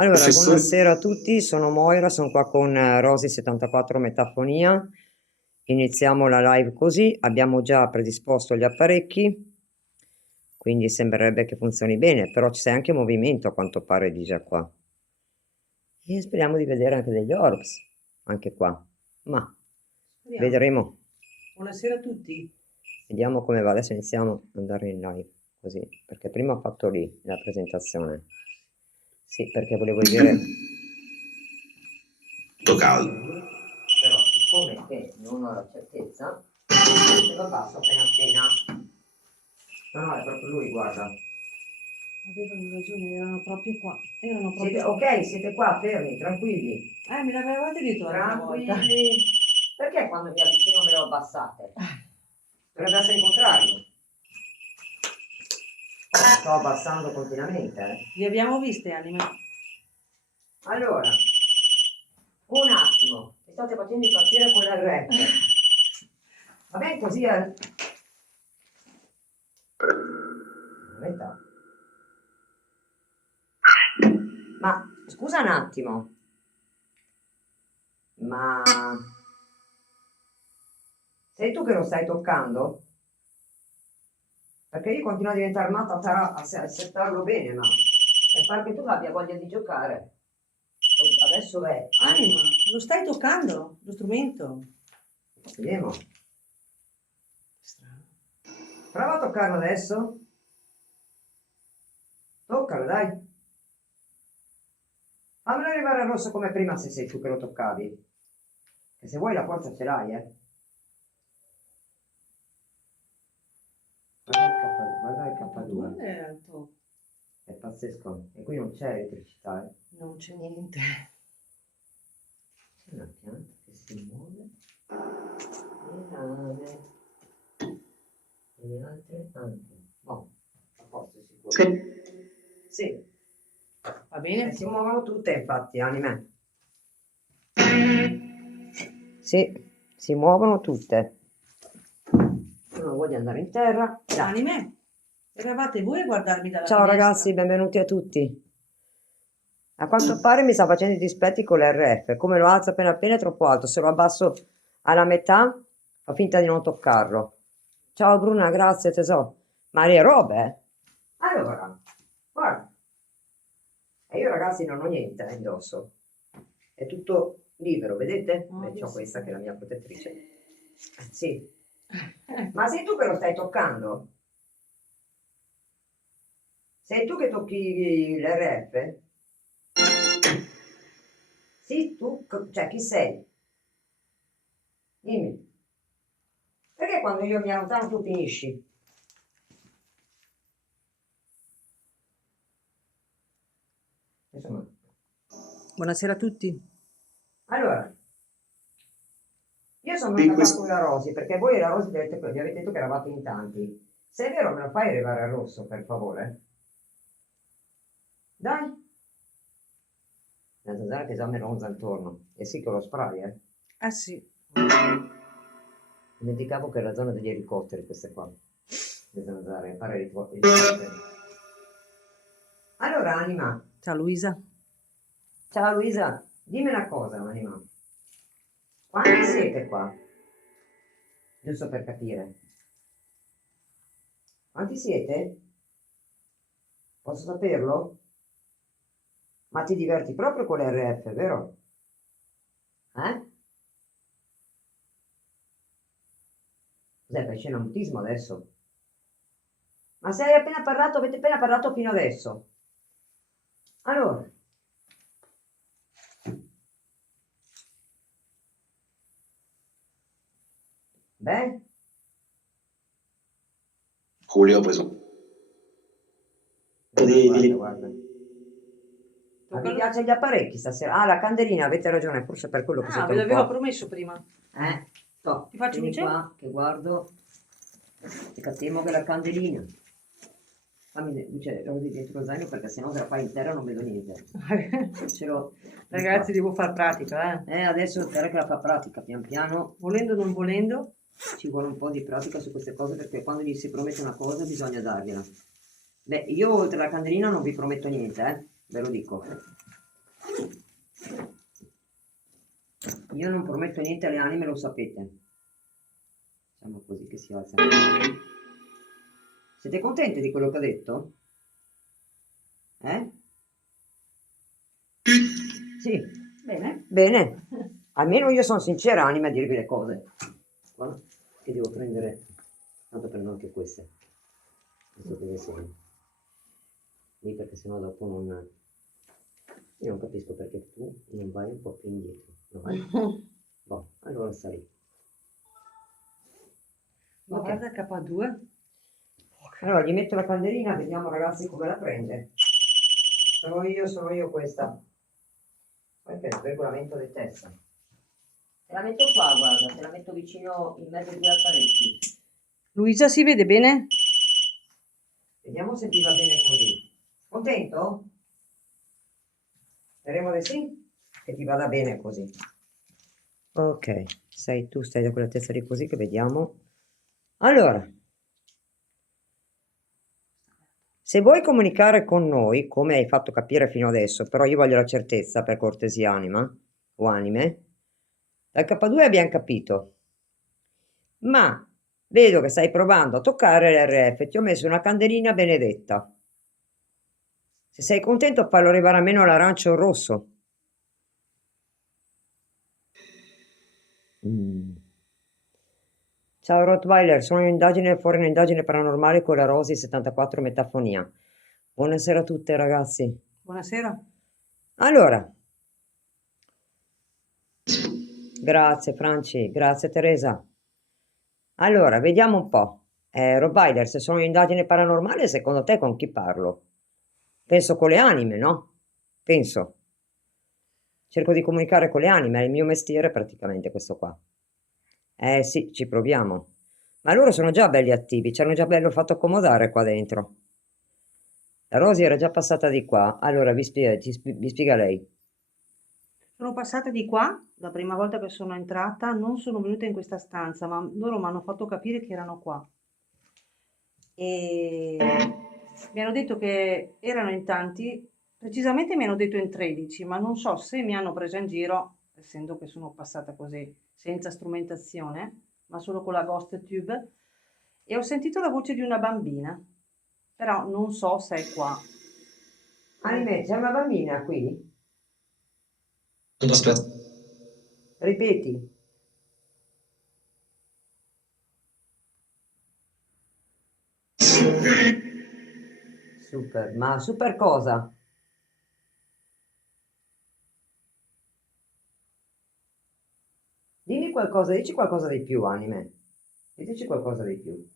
Allora, Professore, buonasera a tutti, sono Moira, sono qua con Rosy74 Metafonia. Iniziamo la live così, abbiamo già predisposto gli apparecchi, quindi sembrerebbe che funzioni bene, però c'è anche movimento a quanto pare di già qua. E speriamo di vedere anche degli orbs, anche qua, ma Speriamo. vedremo, Buonasera a tutti. vediamo come va. Adesso iniziamo ad andare in live, così, perché prima ho fatto lì la presentazione. Sì, perché volevo dire... tutto caldo. Però siccome che non ho la certezza, te lo passo appena appena. No, no, è proprio lui, guarda. Avevano ragione, erano proprio qua. Erano Siete, proprio qua. ok, siete qua, fermi, tranquilli. Me l'avevate detto l'altra volta. Tranquilli. Perché quando mi avvicino me lo abbassate? Dovrebbe essere il contrario. Sto abbassando continuamente, eh. Vi abbiamo viste, anime? Allora, un attimo, mi state facendo impazzire con l'RF. Va bene così, Aspetta. Ma scusa un attimo, ma sei tu che lo stai toccando? Perché io continuo a diventare matta a settarlo bene, ma è pare che tu abbia voglia di giocare. Adesso è. Anima, lo stai toccando, lo strumento? Vediamo. Strano. Prova a toccarlo adesso. Toccalo, dai. Fammelo arrivare al rosso come prima se sei tu che lo toccavi. E se vuoi la forza ce l'hai, eh. Guarda il K2. È alto. È pazzesco. E qui non c'è elettricità, eh. Non c'è niente. C'è una pianta che si muove. Le rame. E le altre anche. Boh, a posto sicuro. Sì. Va bene? Si muovono tutte, infatti, anime. Sì, si muovono tutte. Io non voglio andare in terra. Dai. Anime? Eravate voi a guardarmi dalla Ciao finestra? ragazzi, benvenuti a tutti. A quanto pare mi sta facendo i dispetti con l'RF. Come lo alzo appena appena è troppo alto. Se lo abbasso alla metà, fa finta di non toccarlo. Ciao Bruna, grazie tesoro. Maria robe, eh? Allora, guarda. E io ragazzi non ho niente indosso. È tutto libero, vedete? Oh, Beh, c'ho sì. questa che è la mia protettrice. Sì. Ma sei tu che lo stai toccando? Sei tu che tocchi l'RF? Sì, tu, cioè chi sei? Dimmi. Perché quando io mi allontano tu finisci? Insomma, Buonasera a tutti. allora, io sono Sì, venuta qua con la Rosy, perché voi e la Rosy mi avete detto che eravate in tanti. Se è vero, me lo fai arrivare al rosso, per favore? Dai. La zanzara che già mi ronza intorno. E sì che lo spray, eh. Ah sì. Dimenticavo che era la zona degli elicotteri queste qua. Le zanzare, fare elicotteri. Allora, Anima. Ciao Luisa. Ciao Luisa, dimmi una cosa, Anima. Quanti siete qua? Giusto per capire. Quanti siete? Posso saperlo? Ma ti diverti proprio con l'RF, vero? Eh? Cos'è, fai scena mutismo adesso? Ma se hai appena parlato, avete appena parlato fino adesso. Allora. Beh, Julio ha preso un po' guarda, guarda. Ma vi Toccalo. piacciono gli apparecchi stasera? Ah, la candelina, avete ragione, forse per quello che Ah, siete ve un l'avevo po'... promesso prima. Sto, Ti faccio vieni luce? qua, che guardo. Ti cattivo che la candelina. Fammi luce rosy dentro lo zaino perché sennò se la fai in terra non vedo niente. Ce l'ho di Ragazzi, qua. devo far pratica, eh. Adesso spero che la fa pratica, pian piano. Volendo o non volendo. Ci vuole un po' di pratica su queste cose perché quando gli si promette una cosa bisogna dargliela. Beh, io oltre alla candelina non vi prometto niente, ve lo dico. Io non prometto niente alle anime, lo sapete. Diciamo così che si alza. Siete contenti di quello che ho detto? Eh? Sì. Bene. Bene. Almeno io sono sincera, anima, a dirvi le cose. Guarda, che devo prendere. Tanto prendo anche queste. Adesso dove sono? Lì perché sennò dopo non. Io non capisco perché tu non vai un po' più indietro. No, vai. Boh, allora stai. Ma Ok. guarda K2. Allora gli metto la candelina, vediamo ragazzi come la prende. Sono io questa. Poi per il regolamento di testa. Te la metto qua, guarda, te la metto vicino in mezzo ai due apparecchi. Luisa, si vede bene? Vediamo se ti va bene così. Contento? Speriamo di sì, che ti vada bene così. Ok, tu stai da quella testa lì così che vediamo. Allora, se vuoi comunicare con noi, come hai fatto capire fino adesso, però io voglio la certezza per cortesia anima o anime, dal K2 abbiamo capito, ma vedo che stai provando a toccare l'RF, ti ho messo una candelina benedetta. Se sei contento fallo arrivare almeno all'arancio o al rosso. Mm. Ciao Rottweiler, sono in indagine fuori un'indagine paranormale con la Rosi 74 metafonia. Buonasera a tutte ragazzi. Buonasera. Allora, grazie Franci, grazie Teresa. Allora, vediamo un po'. Rottweiler, se sono in indagine paranormale, secondo te con chi parlo? Penso con le anime, no? Penso. Cerco di comunicare con le anime, è il mio mestiere praticamente questo qua. Eh sì, ci proviamo. Ma loro sono già belli attivi, ci hanno già bello fatto accomodare qua dentro. La Rosy era già passata di qua, allora vi spiega lei. Sono passata di qua, la prima volta che sono entrata, non sono venuta in questa stanza, ma loro mi hanno fatto capire che erano qua. E mi hanno detto che erano in tanti, precisamente mi hanno detto in 13, ma non so se mi hanno presa in giro, essendo che sono passata così, senza strumentazione, ma solo con la Ghost Tube, e ho sentito la voce di una bambina, però non so se è qua. Anime, c'è una bambina qui? Aspetta. Ripeti. Super, ma super cosa? Dimmi qualcosa, dici qualcosa di più, anime. Dici qualcosa di più.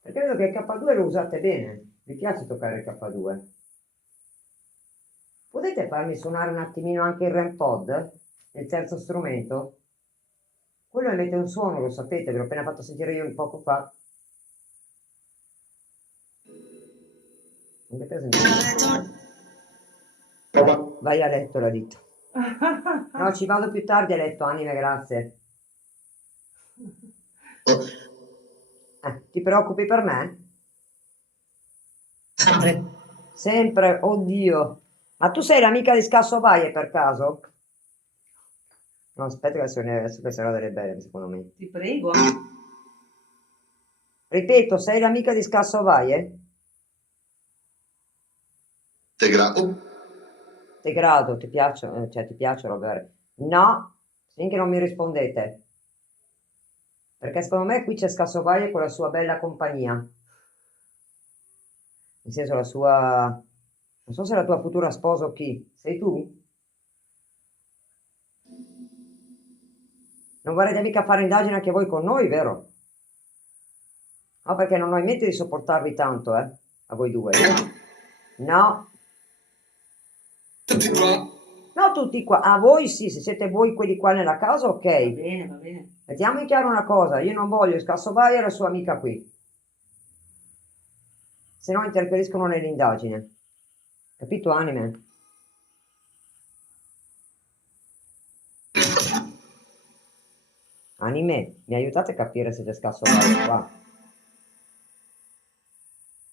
Perché vedo che il K2 lo usate bene. Vi piace toccare il K2? Potete farmi suonare un attimino anche il REM pod? Il terzo strumento? Quello emette un suono, lo sapete, ve l'ho appena fatto sentire io un poco fa. Non avete sentito? Prova. Vai a letto, l'ha detto. No, ci vado più tardi a letto, anime, grazie. Ti preoccupi per me? Sempre. Sempre, oddio. Ma tu sei l'amica di Scasso Vaie per caso? No, aspetta che adesso queste delle belle, secondo me. Ti prego. Ripeto, sei l'amica di Scasso Vaie? Te grado. Te grado, ti piacciono, cioè ti piacciono, Robert? No, finché non mi rispondete. Perché secondo me qui c'è Scasso Vaie con la sua bella compagnia. Nel senso la sua. Non so se è la tua futura sposa o chi. Sei tu? Non vorrete mica fare indagine anche voi con noi, vero? No, perché non ho in mente di sopportarvi tanto, a voi due. No, Tutti qua. no, tutti qua. A voi sì, se siete voi quelli qua nella casa, Va ok. bene, va bene. Mettiamo in chiaro una cosa, io non voglio Scassovai e la sua amica qui, se no interferiscono nell'indagine. Capito, anime? Anime, mi aiutate a capire se c'è Scassovai qua.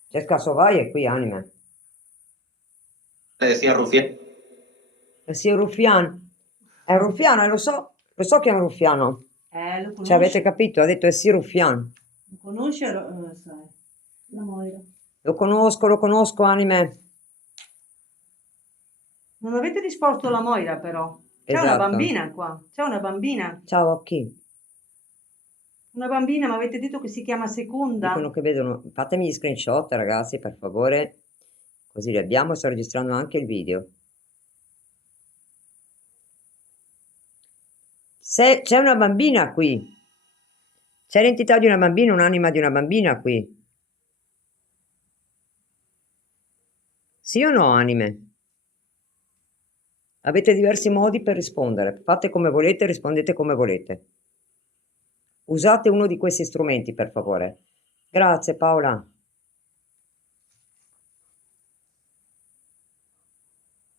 C'è Scassovai qui, anime. Le decía Rufián. Sì, è un ruffiano. È un ruffiano, lo so che è un ruffiano. Lo Cioè, avete conosci? capito? Ha detto è sì, ruffiano. Lo conosci? Sai, la Moira. Lo conosco, anime. Non avete risposto alla Moira, però. C'è una Esatto. bambina qua. C'è una bambina. Ciao, occhi. Una bambina, ma avete detto che si chiama Dicono Seconda? che vedono. Fatemi gli screenshot, ragazzi, per favore. Così li abbiamo. Sto registrando anche il video. Se c'è una bambina qui. C'è l'entità di una bambina, un'anima di una bambina qui. Sì o no, anime? Avete diversi modi per rispondere. Fate come volete, rispondete come volete. Usate uno di questi strumenti, per favore. Grazie, Paola.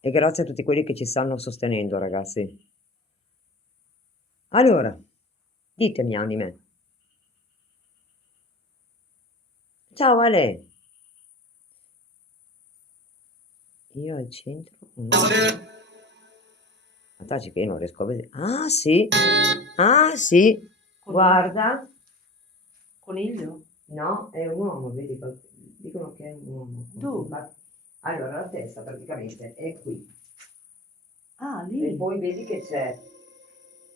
E grazie a tutti quelli che ci stanno sostenendo, ragazzi. Allora, ditemi, anime. Ciao, Ale. Io al centro? No. Fantastico che io non riesco a vedere. Ah, sì. Ah, sì. Coniglio. Guarda. Coniglio? No, è un uomo, vedi, dicono che è un uomo. Dove? Allora, la testa praticamente è qui. Ah, E lì. poi vedi che c'è,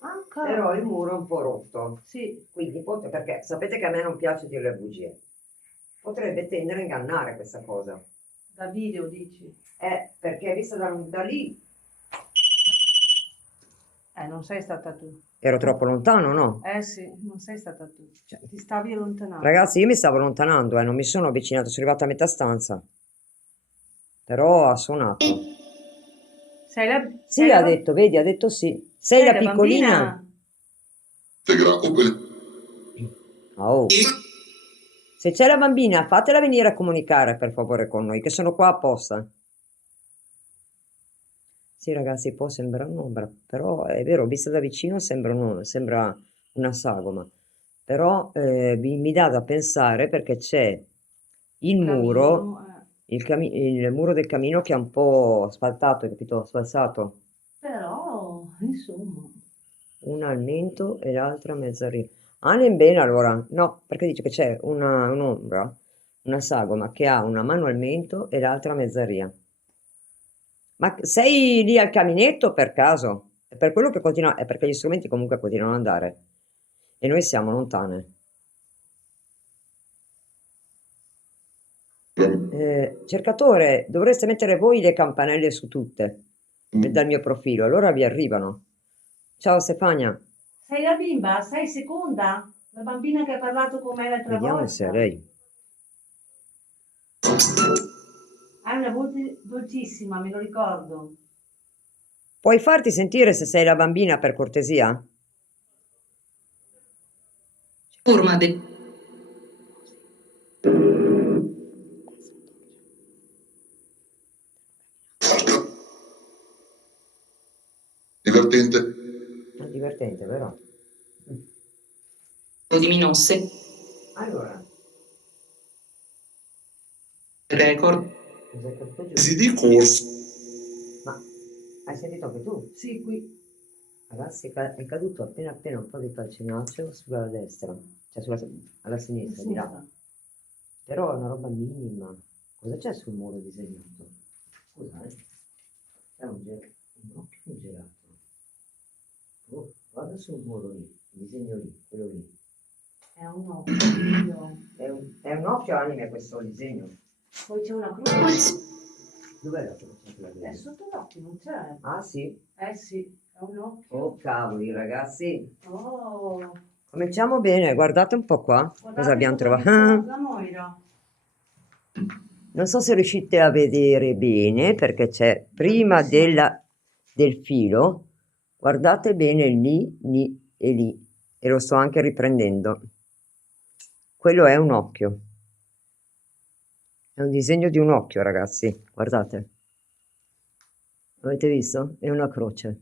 Ah, però il cavolo. muro è un po' rotto. Sì, Quindi, perché sapete che a me non piace dire le bugie. Potrebbe tendere a ingannare questa cosa. da video dici. Perché vista da lì Non sei stata tu. ero troppo lontano, no? Eh sì, non sei stata tu. Cioè, Ti stavi allontanando. ragazzi, io mi stavo allontanando, non mi sono avvicinato, sono arrivata a metà stanza. Però ha suonato. Sei Sì, la, ha detto, vedi, ha detto sì. Sei la la piccolina? bambina? Integra open. Oh. Se c'è la bambina, fatela venire a comunicare per favore con noi, che sono qua apposta. Sì, ragazzi, può sembrare un'ombra, però è vero, vista da vicino sembra una sagoma. Però mi dà da pensare perché c'è il muro, Camino. il muro del camino che è un po' asfaltato, hai capito? Sfalsato. Però, insomma. Una al mento e l'altra mezza riga. Ah, bene allora. No, perché dice che c'è un'ombra, una sagoma che ha una mano al mento e l'altra a mezza ria. Ma sei lì al caminetto per caso? È per quello che continua, è perché gli strumenti comunque continuano ad andare. E noi siamo lontane. Cercatore, dovreste mettere voi le campanelle su tutte, dal mio profilo, allora vi arrivano. Ciao Stefania, Sei la bimba? Sei Seconda? La bambina che ha parlato con me l'altra vediamo se è volta? lei. Hai una voce dolcissima, me lo ricordo. Puoi farti sentire se sei la bambina per cortesia? Forma del Divertente. È divertente, vero? di Minosse, Allora, record. cosa hai capito giù? Mesi di corso. Ma hai sentito anche tu? Sì, qui. Ragazzi, è caduto appena un po' di calcinaccio sulla destra, cioè alla A sinistra, di là. sinistra. Però è una roba minima. Cosa c'è sul muro disegnato? Scusa, È un occhio gelato. Oh, guarda sul muro lì, il disegno lì, quello lì. È un occhio. È un occhio anime questo disegno. Poi c'è una croce. Dov'è la croce? È sotto l'occhio, non c'è? Ah sì? Eh sì, è un occhio. Oh cavoli ragazzi. Oh, Cominciamo bene, guardate un po' qua. Cosa guardate abbiamo cosa ha trovato? detto la Moira. Non so se riuscite a vedere bene perché c'è prima del filo, guardate bene lì e lì, e lo sto anche riprendendo. Quello è un occhio, è un disegno di un occhio, ragazzi, guardate. Avete visto? È una croce.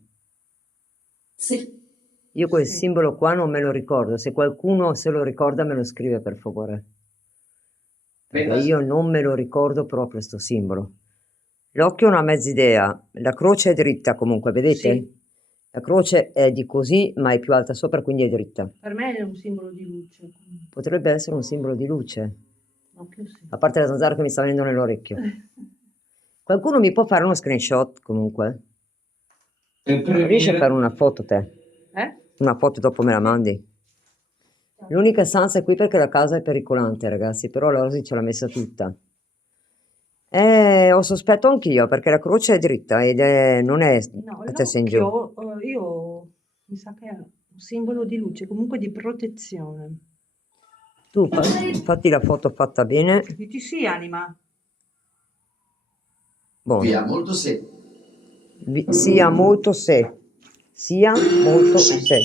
Sì. Io quel Sì. simbolo qua non me lo ricordo, se qualcuno se lo ricorda me lo scrive per favore. Perché io non me lo ricordo proprio sto simbolo. L'occhio è una mezz'idea, la croce è dritta comunque, vedete? Sì. La croce è di così, ma è più alta sopra, quindi è dritta. Per me è un simbolo di luce. Potrebbe essere un simbolo di luce, L'occhio sì. a parte la zanzara che mi sta venendo nell'orecchio. Qualcuno mi può fare uno screenshot comunque? Non riesci a fare una foto te? Una foto dopo me la mandi? L'unica stanza è qui perché la casa è pericolante, ragazzi, però la Rosy ce l'ha messa tutta. Ho sospetto anch'io perché la croce è dritta ed non è No, a testa in giù. l'occhio, io mi sa che è un simbolo di luce, comunque di protezione. Tu fatti la foto fatta bene. Dici sì, anima. Buono. Via, molto se. Sia molto se. Sia molto se.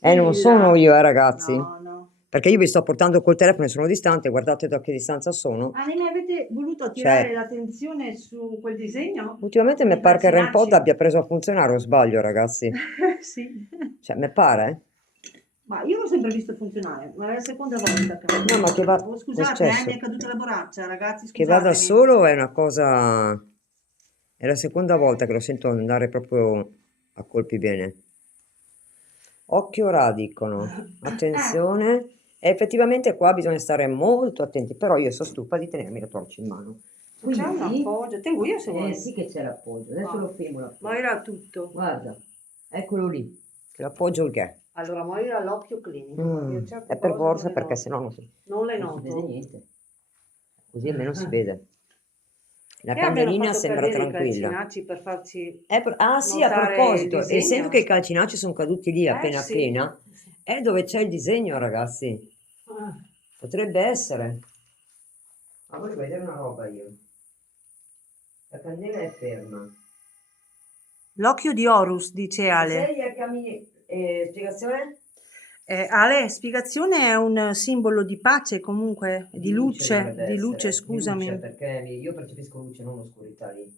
Non sono io, ragazzi. No, no. Perché io vi sto portando col telefono e sono distante, guardate da che distanza sono. Anima, avete voluto attirare l'attenzione su quel disegno? Ultimamente mi Dei pare che il REM pod calcinacci? abbia preso a funzionare, o sbaglio, ragazzi? Sì. Cioè, mi pare? Ma io l'ho sempre visto funzionare, ma è la seconda volta che... No, ma che va... Oh, cosa è scusate, successo? mi è caduta la borraccia, ragazzi, Che vada scusatemi. solo è una cosa... È la seconda volta che lo sento andare proprio a colpi bene. Occhio ra, dicono. Attenzione. E effettivamente qua bisogna stare molto attenti, però io sono stufa di tenermi la torcia in mano. C'è un appoggio, tengo io se vuoi. Sì che c'è l'appoggio, adesso Ah. lo fermo l'appoggio. Moira tutto. Guarda, eccolo lì, che l'appoggio il che? Allora, Moira l'occhio clinico. Io certe È per cose forza non le perché noto. sennò non si Non le vede noto. niente. Così almeno si vede. La Che abbiano cagnolina fatto sembra cadere i tranquilla. calcinacci per farci Ah sì, a notare il proposito, disegno? essendo che i calcinacci sono caduti lì appena Sì. appena, è dove c'è il disegno, ragazzi. Ah. Potrebbe essere. Ma voglio vedere una roba io. La candela è ferma. L'occhio di Horus, dice Ale. Sei a spiegazione? Ale, spiegazione è un simbolo di pace comunque, di luce, dovrebbe di luce, essere, scusami. di luce, perché io percepisco luce, non oscurità lì.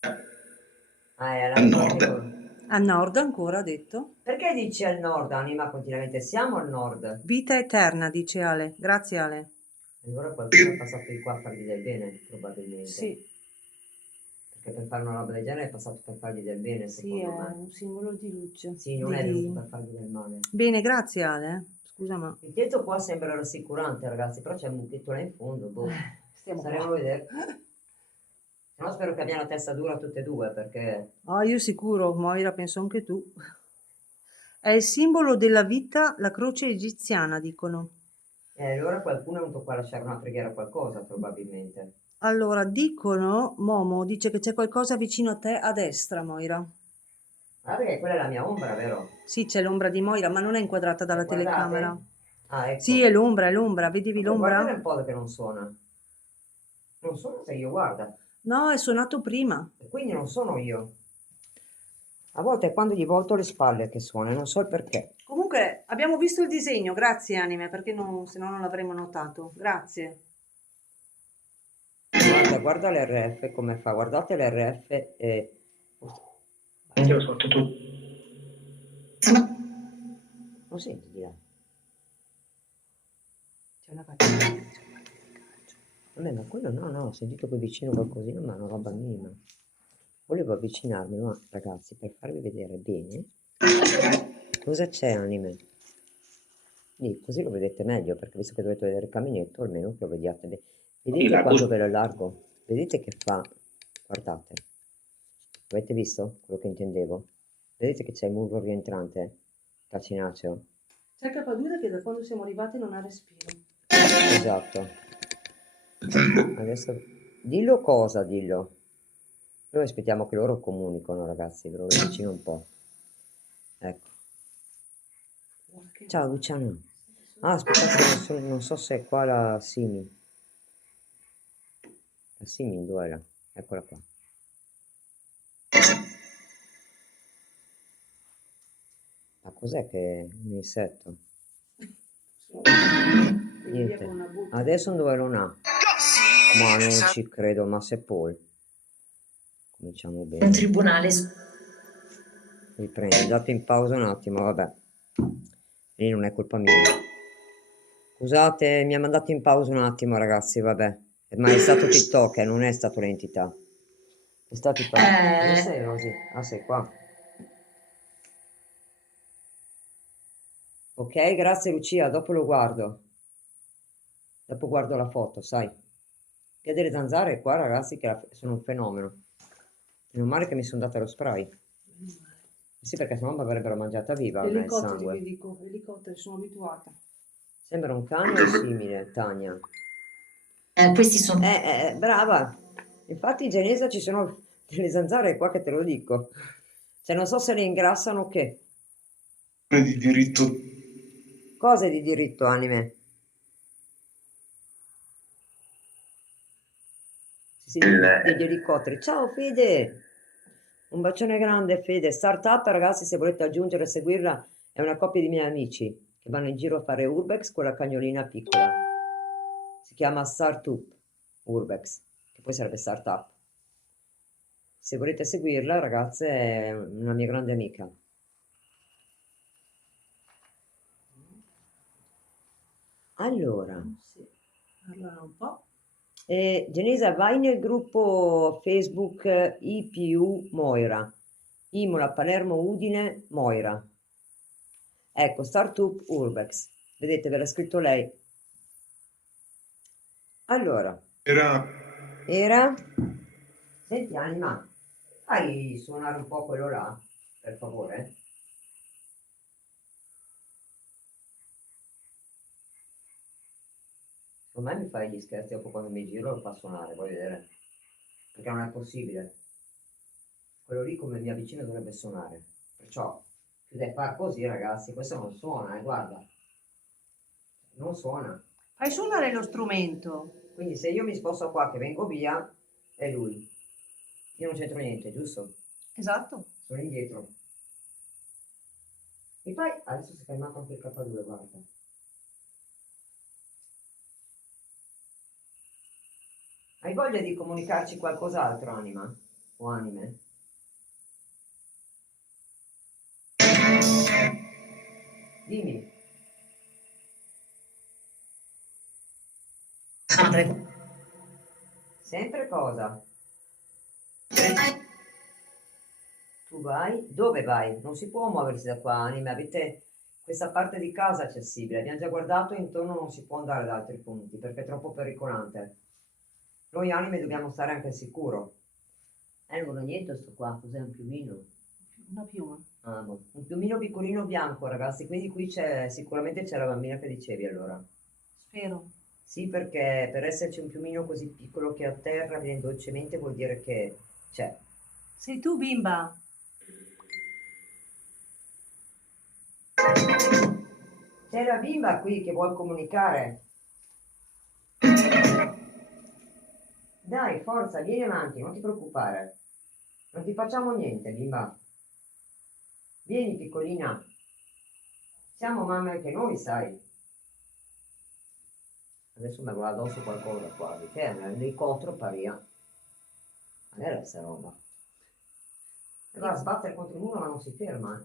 è A nord. A nord ancora, ha detto. Perché dici al nord, Anima, continuamente? Siamo al nord. Vita eterna, dice Ale. Grazie Ale. Allora qualcuno è passato di qua a fargli del bene, probabilmente. Sì, Perché per fare una roba del genere è passato per fargli del bene, sì, secondo è me. un simbolo di luce. Sì, non è venuto per fargli del male. Bene, grazie Ale. Scusa ma... Il tetto qua sembra rassicurante, ragazzi, però c'è un buchetto là in fondo, boh. Stiamo Staremo a qua. vedere. Se no spero che abbiano la testa dura tutte e due, perché... Ah, io sicuro, Moira, penso anche tu. È il simbolo della vita, la croce egiziana, dicono. allora qualcuno è venuto qua a lasciare una preghiera o qualcosa, probabilmente. Allora, dicono, Momo dice che c'è qualcosa vicino a te a destra, Moira. Guarda che quella è la mia ombra, vero? Sì, c'è l'ombra di Moira, ma non è inquadrata dalla Guardate. telecamera. Ah, ecco. Sì, è l'ombra, vedevi Guardate l'ombra? un po' che non suona. Non sono se io, guarda. No, è suonato prima. E quindi non sono io. A volte è quando gli volto le spalle che suona, non so il perché. Comunque, abbiamo visto il disegno, grazie Anime, perché se no non l'avremmo notato. Grazie. Guarda l'RF come fa, guardate l'RF e... Io l'ho fatto tu. Non senti di là. C'è una faccia. Vabbè, ma quello no, ho sentito qui vicino qualcosina, ma è una roba minima. Volevo avvicinarmi, ma ragazzi, per farvi vedere bene cosa c'è, Anime. Lì, così lo vedete meglio, perché visto che dovete vedere il caminetto, almeno che lo vediate bene. Vedete quando ve lo allargo? Vedete che fa? Guardate. Avete visto quello che intendevo? Vedete che c'è il muro rientrante? Calcinaceo? C'è il K2 che da quando siamo arrivati non ha respiro. Esatto. Adesso dillo cosa, dillo. Noi aspettiamo che loro comunicano, ragazzi, ve lo avvicino un po'. Ecco. Ciao Luciano. Ah, aspettate, non so se è qua la Simi. La Simi dove era? Eccola qua. Ma cos'è che è un insetto? Niente. Adesso dove non ha? Ma non ci credo, ma se poi. Cominciamo bene. Un tribunale. Riprendi, date in pausa un attimo, vabbè. Lì non è colpa mia. Scusate, mi ha mandato in pausa un attimo, ragazzi, vabbè. Ma è stato TikTok, non è stato l'entità. Stati per... Dove sei, Rosy? Ah, sei qua. Ok, grazie Lucia, dopo lo guardo. Dopo guardo la foto, sai. Che delle zanzare qua, ragazzi, sono un fenomeno. Meno male che mi sono data lo spray. Sì, perché sennò mi avrebbero mangiata viva a me il Elicotteri, sangue. vi dico, elicotteri, sono abituata. Sembra un cane o simile, Tania? Questi sono Brava. Infatti in Genesa ci sono delle zanzare qua che te lo dico. Cioè non so se le ingrassano o che. di diritto. Cose di diritto, anime. Sì, degli elicotteri. Ciao Fede! Un bacione grande Fede. Startup, ragazzi, se volete aggiungere e seguirla, è una coppia di miei amici che vanno in giro a fare Urbex con la cagnolina piccola. Si chiama Startup Urbex, che poi sarebbe Startup. Se volete seguirla, ragazze, è una mia grande amica. Allora, Sì, parlano un po'. Genesa, vai nel gruppo Facebook IPU Moira, Imola, Palermo, Udine, Moira. Ecco, Startup Urbex. Vedete, ve l'ha scritto lei. Allora, era... Senti, Anima, fai suonare un po' quello là, per favore? Secondo me mi fai gli scherzi dopo quando mi giro lo fa suonare, vuoi vedere? Perché non è possibile. Quello lì come mia vicina dovrebbe suonare. Perciò, più da far così, ragazzi, questo non suona, guarda. Non suona. Fai suonare lo strumento. Quindi se io mi sposto qua che vengo via, è lui. Io non c'entro niente, giusto? Esatto. Sono indietro. Mi fai... Adesso si è calmato anche il K2, guarda. Hai voglia di comunicarci qualcos'altro, Anima? O anime? Dimmi. sempre. Sempre cosa? Tu vai? Dove vai? Non si può muoversi da qua, anime. Avete questa parte di casa accessibile. Abbiamo già guardato, intorno non si può andare da altri punti perché è troppo pericolante. Noi anime dobbiamo stare anche al sicuro. Non è niente sto qua, cos'è un piumino? Una piuma. Ah, boh. Un piumino piccolino bianco, ragazzi, quindi qui c'è sicuramente c'è la bambina che dicevi allora. Spero. Sì, perché per esserci un piumino così piccolo che atterra viene dolcemente vuol dire che c'è. Sei tu, bimba? C'è la bimba qui che vuol comunicare. Dai, forza, vieni avanti, non ti preoccupare. Non ti facciamo niente, bimba. Vieni, piccolina. Siamo mamme anche noi, sai. Adesso mi guarda addosso qualcosa quasi, che è un elicottero paria. Ma è questa roba? E va a sbattere contro il muro ma non si ferma.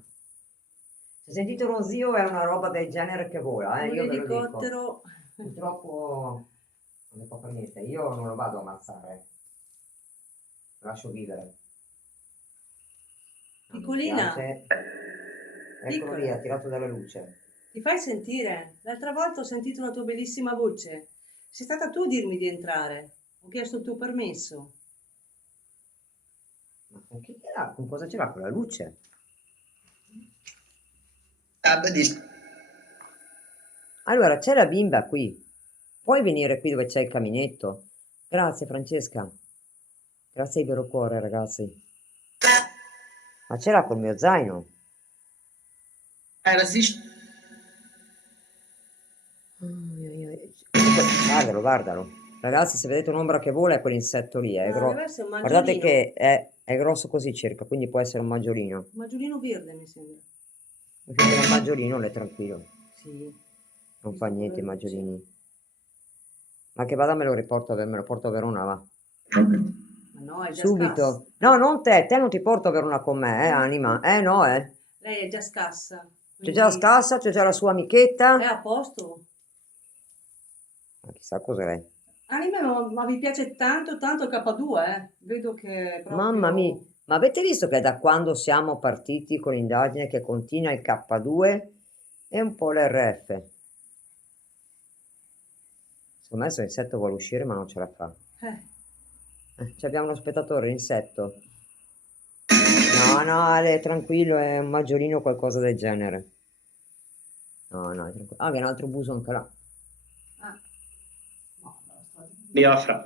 Se sentite uno zio è una roba del genere che vola, Un io ve lo dico. elicottero. Purtroppo non ne può fare niente, io non lo vado a ammazzare. Lo lascio vivere. Mi Piccolina, spiace. Eccolo lì, piccola. ha tirato dalla luce. Ti fai sentire? L'altra volta ho sentito una tua bellissima voce. Sei stata tu a dirmi di entrare. Ho chiesto il tuo permesso. Ma con chi ce l'ha? Con cosa ce l'ha con la luce? Allora, c'è la bimba qui. Puoi venire qui dove c'è il caminetto? Grazie, Francesca. Grazie di vero cuore, ragazzi. Ma ce l'ha col mio zaino? Guardalo, guardalo. Ragazzi, se vedete un'ombra che vola è quell'insetto lì. No, deve essere un Guardate maggiolino. che è grosso così circa, quindi può essere un maggiolino. Un maggiolino verde, mi sembra. Perché è un maggiolino, è tranquillo. Sì. Non fa niente i maggiolini. Ma che vada me lo riporto me lo porto a Verona, va. Ma no, è già Subito. scassa. No, non te non ti porto a Verona con me, anima. No, Lei è già scassa. C'è già la scassa, c'è già la sua amichetta. È a posto? Ma chissà cos'è. Anime, ma vi piace tanto tanto il K2, eh? Vedo che Mamma mia, proprio... ma avete visto che da quando siamo partiti con l'indagine che continua il K2 e un po' l'RF? Secondo me questo insetto vuole uscire ma non ce la fa. Eh, Abbiamo uno spettatore, insetto. No, no, Ale, tranquillo, è un maggiolino o qualcosa del genere. No, no, è tranquillo. Ah, che è un altro buso anche là. ah, no, no, Biafra.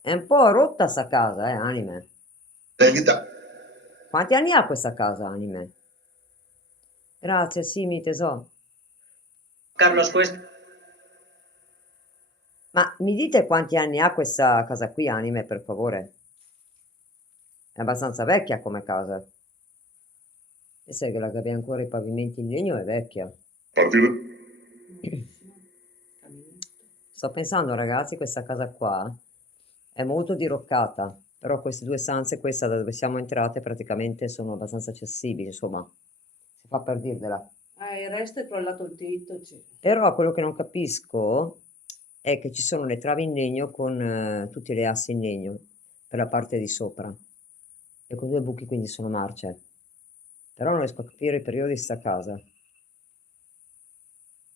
È un po' rotta sta casa, Anime. Verità. Quanti anni ha questa casa, Anime? Grazie, sì, mi tesoro. Carlos, questo. Ma mi dite quanti anni ha questa casa qui, Anime, per favore? È abbastanza vecchia come casa. E sai che la che abbiamo ancora i pavimenti in legno è vecchia. Partire. nuovissimo. Caminetto. Sto pensando, ragazzi, questa casa qua è molto diroccata, però queste due stanze, questa da dove siamo entrate, praticamente sono abbastanza accessibili, insomma, si fa per dirvela. Il resto è crollato il tetto, sì. Però quello che non capisco è che ci sono le travi in legno con tutte le assi in legno per la parte di sopra e con due buchi quindi sono marce. Però non riesco a capire il periodo di sta casa.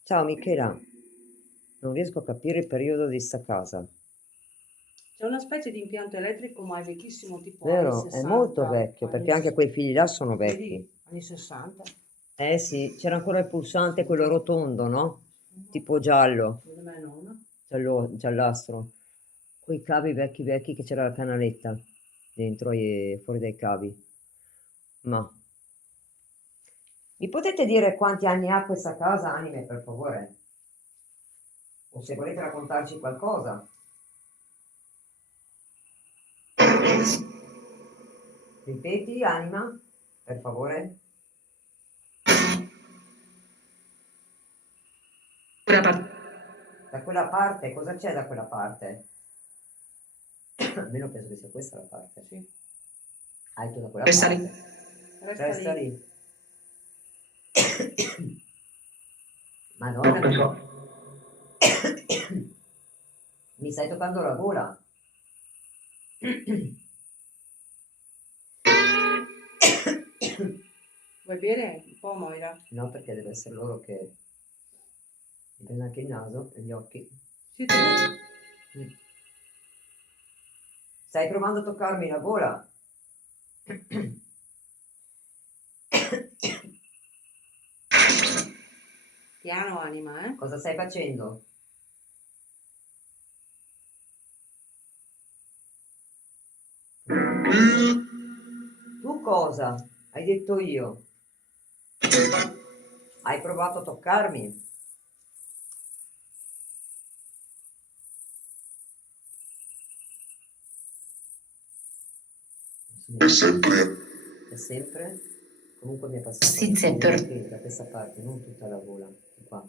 Ciao Michela, non riesco a capire il periodo di sta casa. C'è una specie di impianto elettrico, ma è vecchissimo, tipo anni Vero? È molto 60, vecchio, perché anche quei figli là sono vecchi. vedi, anni 60. Eh sì, c'era ancora il pulsante, quello rotondo, no? Tipo giallo, Secondo me non. giallastro. Quei cavi vecchi vecchi che c'era la canaletta dentro e fuori dai cavi. Ma mi potete dire quanti anni ha questa casa, Anime, per favore? O se volete raccontarci qualcosa. Ripeti, Anima, per favore. Quella parte. Da quella parte, cosa c'è da quella parte? Almeno penso che sia questa la parte. Sì, Ah, tu da quella Resta parte. lì. resta lì. Lì. Non Madonna, penso. mi stai toccando la gola. Vuoi bere un po', Moira? No, perché deve essere loro che mi prende anche il naso e gli occhi. Siete voi? Mm. Stai provando a toccarmi la gola? Piano, Anima, eh? Cosa stai facendo? Tu cosa? Hai detto io. Hai provato a toccarmi? È sempre. È sempre? Comunque mi è passato Sì, Zepper. anche da questa parte, non tutta la gola. Qua.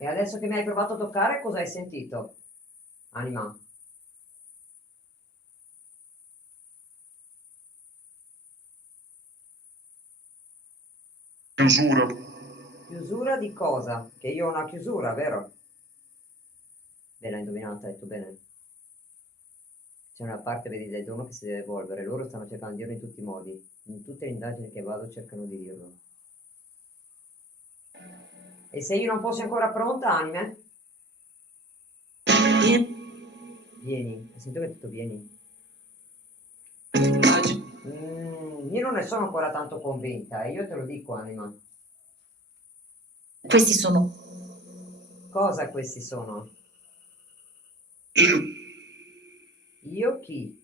E adesso che mi hai provato a toccare, cosa hai sentito? Anima. Chiusura. Chiusura di cosa? Che io ho una chiusura, vero? Beh, l'hai indovinata, hai detto bene. C'è una parte, vedi, del dono che si deve evolvere. Loro stanno cercando di dirlo in tutti i modi. In tutte le indagini che vado cercano di dirlo. E se io non fossi ancora pronta, Anime? Vieni. Hai sentito che ho detto vieni? Io non ne sono ancora tanto convinta, e io te lo dico, Anima. Questi sono. Cosa questi sono? Io. Io chi?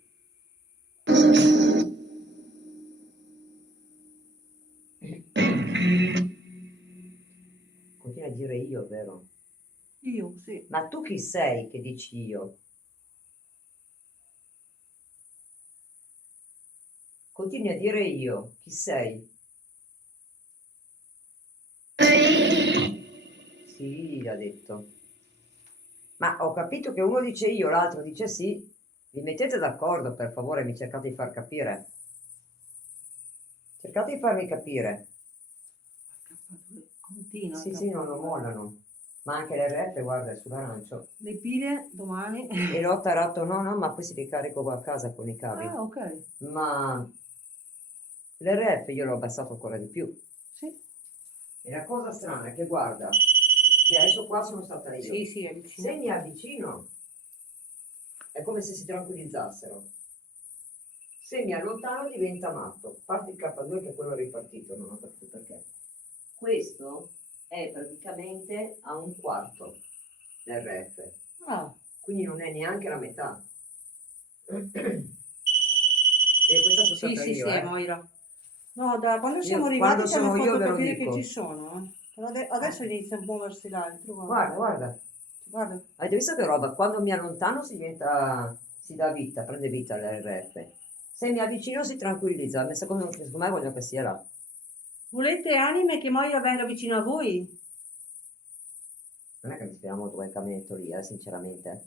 Continua a dire io, vero? Io, sì. Ma tu chi sei che dici io? Continui a dire io. Chi sei? Sì, ha detto. Ma ho capito che uno dice io, l'altro dice sì. Vi mettete d'accordo, per favore, mi cercate di far capire. Cercate di farmi capire. K2 mattino. Sì, tra sì, non poco. lo mollano. Ma anche l'RF, guarda, è sull'arancio. Le pile domani. E l'ho tarato, no, ma poi si ricarico qua a casa con i cavi. Ah, ok. Ma l'RF io l'ho abbassato ancora di più. Sì, E la cosa strana è che guarda, beh, adesso qua sono stata io. sì, sì, è vicino. Se mi avvicino è come se si tranquillizzassero. Se mi allontano diventa matto. A parte il K2 che è quello ripartito, non ho capito perché. Questo è praticamente a un quarto l'RF, Ah, quindi non è neanche la metà. E questa sono sì, stata sì, io, sì, Moira. No, da quando siamo Quando arrivati ci hanno sono io fatto ve lo capire che dico. ci sono. Però adesso inizia a muoversi l'altro. Guarda, guarda. Guarda. Avete visto che roba? Quando mi allontano si dà vita, prende vita l'RF. Se mi avvicino si tranquillizza. Secondo me voglio che sia là. Volete anime che Moira venga vicino a voi? Non è che mi ispira molto quel camminetto lì, sinceramente.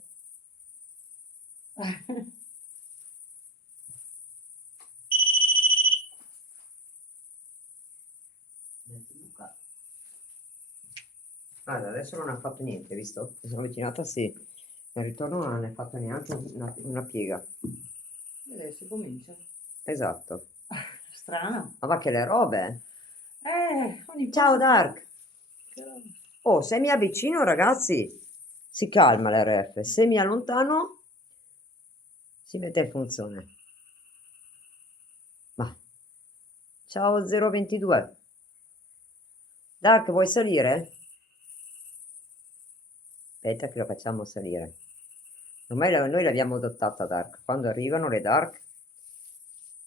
Mezzo buca. Guarda, adesso non ha fatto niente, visto? Mi sono avvicinata, sì. Nel ritorno non ne ha fatto neanche una piega. Adesso comincia. Esatto. Strano. Ma va che le robe. Ogni Ciao volta Dark. che roba. Oh, se mi avvicino, ragazzi, si calma l'RF. Se mi allontano, si mette in funzione. Ma. Ciao 022. Dark, vuoi salire? Aspetta che lo facciamo salire. Ormai noi l'abbiamo adottata Dark. Quando arrivano le Dark,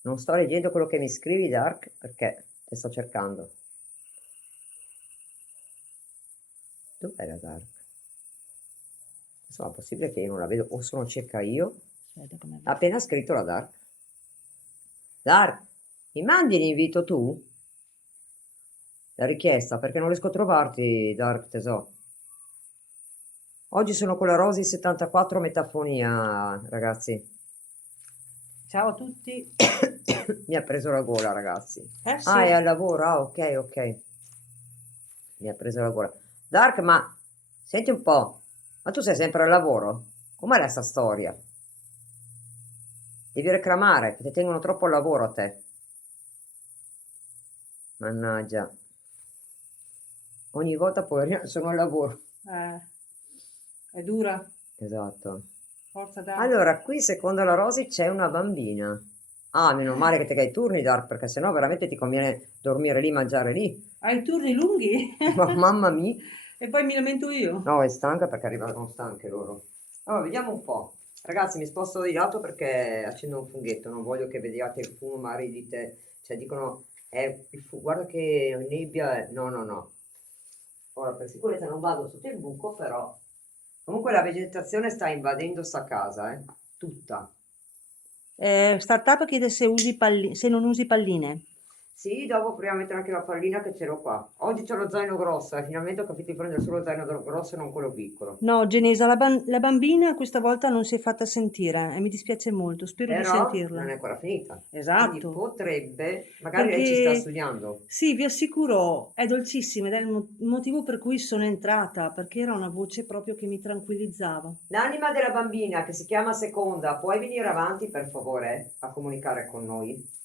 non sto leggendo quello che mi scrivi Dark perché te sto cercando. Dov'è la Dark? Insomma, è possibile che io non la vedo o sono cieca io. Aspetta, come Ha appena scritto la Dark. Dark, mi mandi l'invito tu? La richiesta, perché non riesco a trovarti, Dark tesoro. Oggi sono con la Rosy 74 metafonia, ragazzi. Ciao a tutti. Mi ha preso la gola, ragazzi. Sì. Ah, è al lavoro? Ah, ok, ok. Mi ha preso la gola. Dark, ma senti un po', ma tu sei sempre al lavoro? Com'è sta storia? Devi reclamare, che ti tengono troppo al lavoro a te. Mannaggia. Ogni volta poi sono al lavoro. È dura. Esatto. Forza dai. Allora, qui secondo la Rosy c'è una bambina. Ah, meno male che te che hai i turni, Dark, perché sennò veramente ti conviene dormire lì, mangiare lì. Hai turni lunghi? Ma mamma mia. E poi mi lamento io. No, è stanca perché arrivano stanche loro. Allora, vediamo un po'. Ragazzi, mi sposto di lato perché accendo un funghetto, non voglio che vediate il fumo, magari dite, cioè dicono, guarda che nebbia è... No, no, no. Ora, per sicurezza non vado sotto il buco, però... Comunque la vegetazione sta invadendo sta casa, tutta. Startup chiede se non usi palline. Sì, dopo proviamo a mettere anche la pallina che ce l'ho qua. Oggi c'ho lo zaino grosso, finalmente ho capito di prendere solo lo zaino grosso e non quello piccolo. No, Genesa, la bambina questa volta non si è fatta sentire e mi dispiace molto, spero di Però sentirla. non è ancora finita. Quindi Esatto, potrebbe, magari lei ci sta studiando. sì, vi assicuro, è dolcissima ed è il motivo per cui sono entrata, perché era una voce proprio che mi tranquillizzava. L'anima della bambina che si chiama Seconda, puoi venire avanti per favore a comunicare con noi?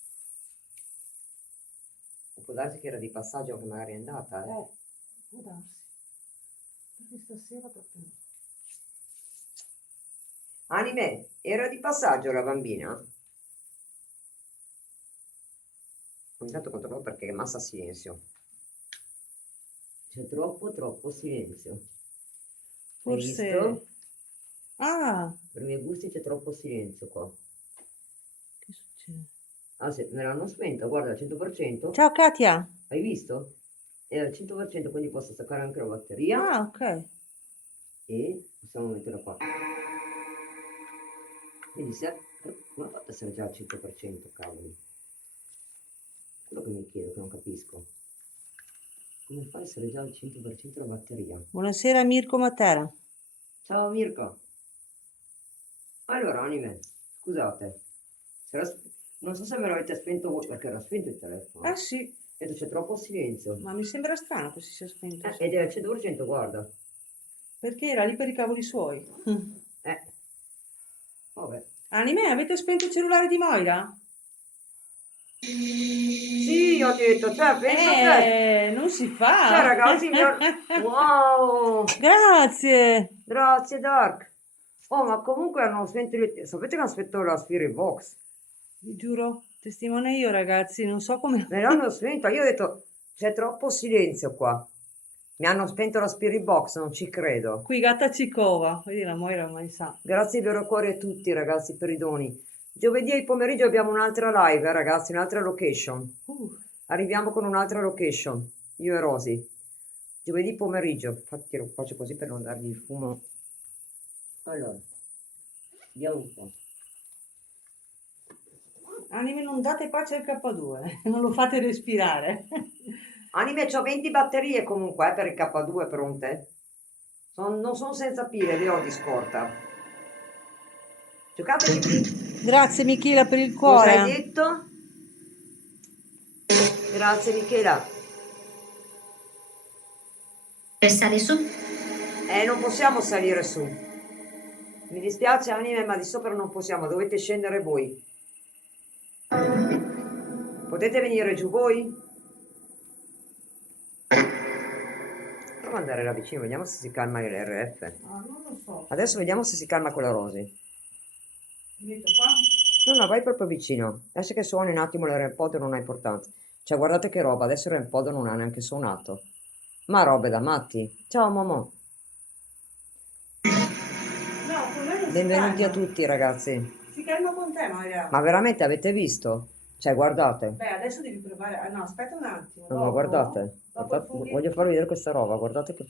O può darsi che era di passaggio che magari è andata, Può darsi, perché stasera proprio no. Anime, era di passaggio la bambina? Intanto controllo perché massa silenzio. C'è troppo silenzio. Hai Forse... visto? Ah, Per i miei gusti c'è troppo silenzio qua. che succede? Ah, sì, me l'hanno spento, guarda, al 100%. Ciao Katia! Hai visto? È al 100%, quindi posso staccare anche la batteria Ah, ok. e possiamo metterla qua. Quindi se... Come ha fatto ad essere già al 100%, cavoli? Quello che mi chiedo, che non capisco. Come fa ad essere già al 100% la batteria? Buonasera Mirko Matera. Ciao Mirko. Allora, anime, scusate. Non so se me l'avete spento voi, perché era spento il telefono. Sì, Vedo c'è troppo silenzio. Ma mi sembra strano che si sia spento. Ed è acceso urgente, guarda. Perché era lì per i cavoli suoi. Vabbè. Anime, avete spento il cellulare di Moira? Sì, ho detto, cioè, pensa a te. Non si fa. Cioè, ragazzi, wow. Grazie. Grazie, Dark. Oh, ma comunque hanno spento sapete che hanno spento la Spirit Box? Vi giuro, testimone io, ragazzi, non so come. Me l'hanno spenta. Io ho detto, c'è troppo silenzio qua. Mi hanno spento la Spirit Box, non ci credo. Qui gatta ci cova. Vedi, la Moira mai sa. Grazie vero cuore a tutti, ragazzi, per i doni. Giovedì al pomeriggio abbiamo un'altra live, ragazzi, un'altra location. Arriviamo con un'altra location, io e Rosy. Giovedì pomeriggio, infatti lo faccio così per non dargli il fumo. Allora, vediamo un po'. Anime, non date pace al K2, non lo fate respirare. Anime, c'ho 20 batterie comunque per il K2 pronte. Non sono senza pile, le ho di scorta. Giocate. Grazie Michela per il Cosa cuore. hai detto? Grazie Michela. Sale su? Non possiamo salire su. Mi dispiace Anime, ma di sopra non possiamo, dovete scendere voi. Potete venire giù voi? Proviamo ad andare là vicino, vediamo se si calma l'RF. Ah, non lo so. Adesso vediamo se si calma quella Rosy. Mi metto qua. No, vai proprio vicino. Lascia che suoni un attimo l'AirPod, non ha importanza. Cioè, guardate che roba, adesso l'AirPod non ha neanche suonato. Ma robe da matti. Ciao, Momo. No, con me non si Benvenuti a calma. tutti, ragazzi. Si calma con te, Moira. Ma veramente avete visto? Cioè, guardate. Beh, adesso devi provare. Ah, no, aspetta un attimo. No, ma guardate. Voglio farvi vedere questa roba, guardate che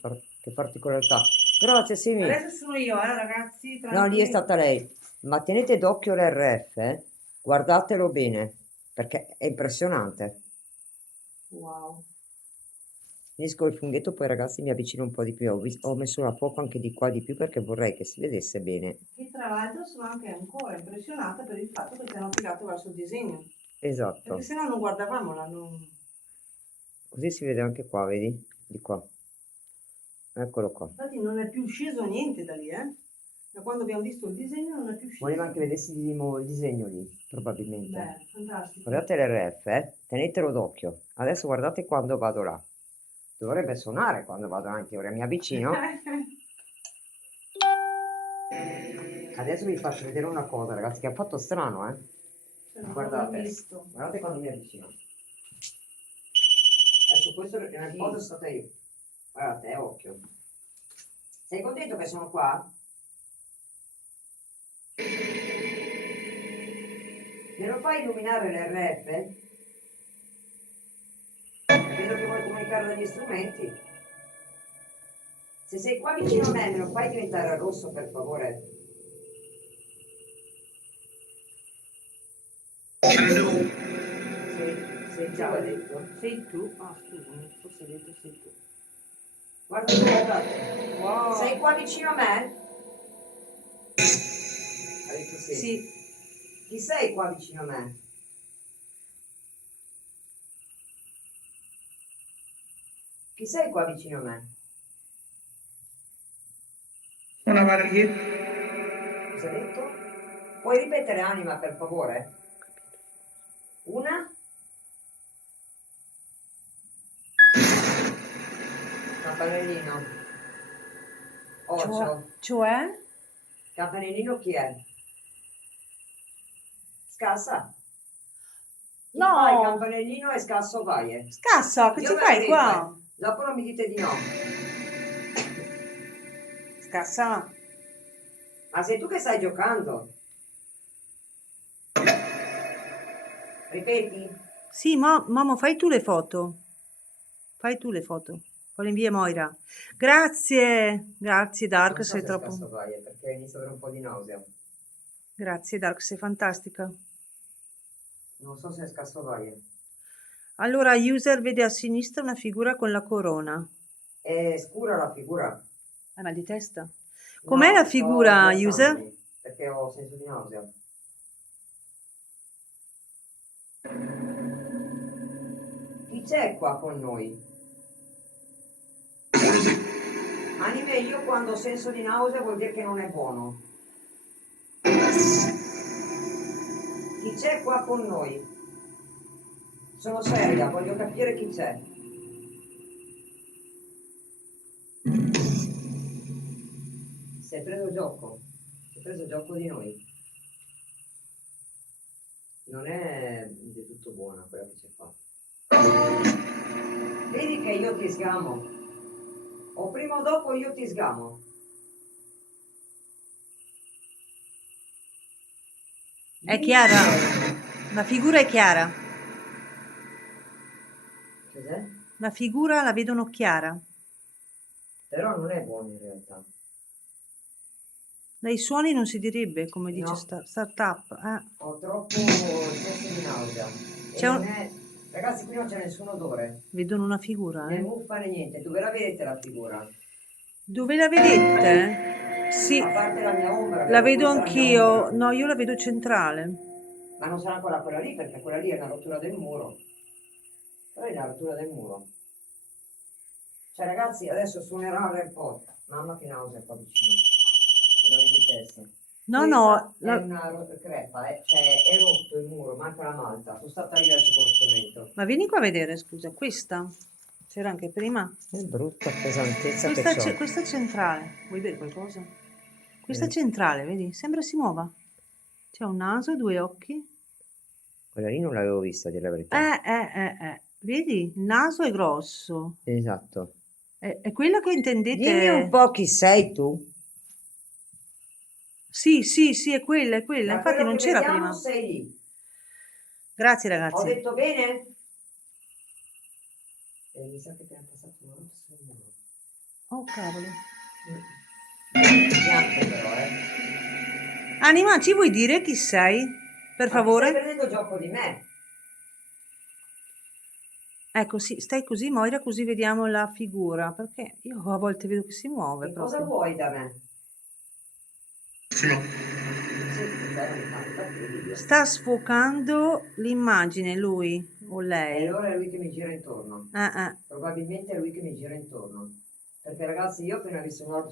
particolarità. Grazie, Simi. Adesso sono io, ragazzi. No, lì è stata lei. Ma tenete d'occhio l'RF, guardatelo bene, perché è impressionante. Wow. Finisco il funghetto, poi ragazzi mi avvicino un po' di più. Ho messo una poco anche di qua di più perché vorrei che si vedesse bene. E tra l'altro sono anche ancora impressionata per il fatto che ti hanno piegato verso il disegno. Esatto. Perché se no non guardavamo la non... Così si vede anche qua, vedi? Di qua. Eccolo qua. Infatti non è più sceso niente da lì, Da quando abbiamo visto il disegno non è più sceso. Voleva anche vedersi il disegno lì, probabilmente. Beh, fantastico. Guardate l'RF, tenetelo d'occhio. Adesso guardate quando vado là. Dovrebbe suonare quando vado avanti, ora mi avvicino. Adesso vi faccio vedere una cosa, ragazzi, che ha fatto strano, Guardate, guardate quando mi avvicino. Adesso questo perché nel posto sono stata io. Guardate, occhio. Sei contento che sono qua? Me lo fai illuminare l'RF? Vedo che vuoi comunicare dagli strumenti. Se sei qua vicino a me, me lo fai diventare rosso, per favore. Sei già ho detto. Sei tu? Ah, scusami, forse ho detto sei tu. Guarda, guardate. Wow. Sei qua vicino a me? Ha detto sì. Sì. Chi sei qua vicino a me? Chi sei qua vicino a me? Una barriera. Cosa hai detto? Puoi ripetere anima, per favore? Una? Campanellino. Occhio. Cioè? Campanellino chi è? Scassa. Chi No. fa il campanellino e scasso vai. Scassa, che Io ci ve lo fai dico, qua? Dopo non mi dite di no. Scassa. Ma sei tu che stai giocando? Ripeti? Sì, mamma, fai tu le foto. Fai tu le foto. Poi le invia Moira. Grazie. Grazie Dark, Non so sei se troppo... scasso vai, perché inizio ad avere un po' di nausea. Grazie Dark, sei fantastica. Non so se è scasso vai. Allora, user vede a sinistra una figura con la corona. È scura la figura. Hai mal di testa? Com'è la figura, user? Perché ho senso di nausea. Chi Chi c'è qua con noi? Anime, io quando ho senso di nausea vuol dire che non è buono. Chi c'è qua con noi? Sono seria, voglio capire chi c'è. Si è preso gioco. Si è preso gioco di noi. Non è di tutto buona quella che c'è qua. Vedi che io ti sgamo. O prima o dopo io ti sgamo. È chiara? La figura è chiara. Cos'è? La figura la vedono chiara. Però non è buono in realtà. Dai suoni non si direbbe, come dice No. startup. Ho troppo senso di nausea. E C'è non un- è... Ragazzi, qui non c'è nessun odore. Vedono una figura, Né muffa né niente. Dove la vedete la figura? Dove la vedete? Sì, A parte la mia ombra. la vedo vedo questa, la mia anch'io. ombra. No, io la vedo centrale. Ma non sarà ancora quella lì, perché quella lì è una rottura del muro. Quella è una rottura del muro. Cioè, ragazzi, adesso suonerà un po'. Mamma che nausea qua vicino. Veramente testa. No, Questa no, è una crepa, cioè è rotto il muro, manca la malta. Sono stata lì adesso con lo strumento. ma vieni qua a vedere, scusa, questa c'era anche prima. Che brutta pesantezza Questa, che c'ho. questa è centrale. Vuoi vedere qualcosa? Questa è Eh. centrale, vedi? Sembra si muova. C'è un naso, due occhi. Quella lì non l'avevo vista, a dire la verità. Vedi? Il naso è grosso. Esatto. È quella che intendete? Dimmi un po' chi sei tu. Sì, sì, sì, è quella, è quella. Da Infatti quello non che c'era vediamo prima. sei lì. Grazie Ho ragazzi. detto bene? Mi sa che abbiamo passato una notte sul muro. Oh cavolo. Bianco però, Anima, ci vuoi dire chi sei? Per Ma ti stai favore? prendendo gioco di me? Ecco, sì, stai così, Moira, così vediamo la figura. Perché io a volte vedo che si muove Che cosa proprio. vuoi da me? Fino. Sì, infatti lo video. Sta sfocando l'immagine, lui o E lei. allora è lui che mi gira intorno. Ah. Probabilmente è lui che mi gira intorno. Perché ragazzi, io ho appena visto un orb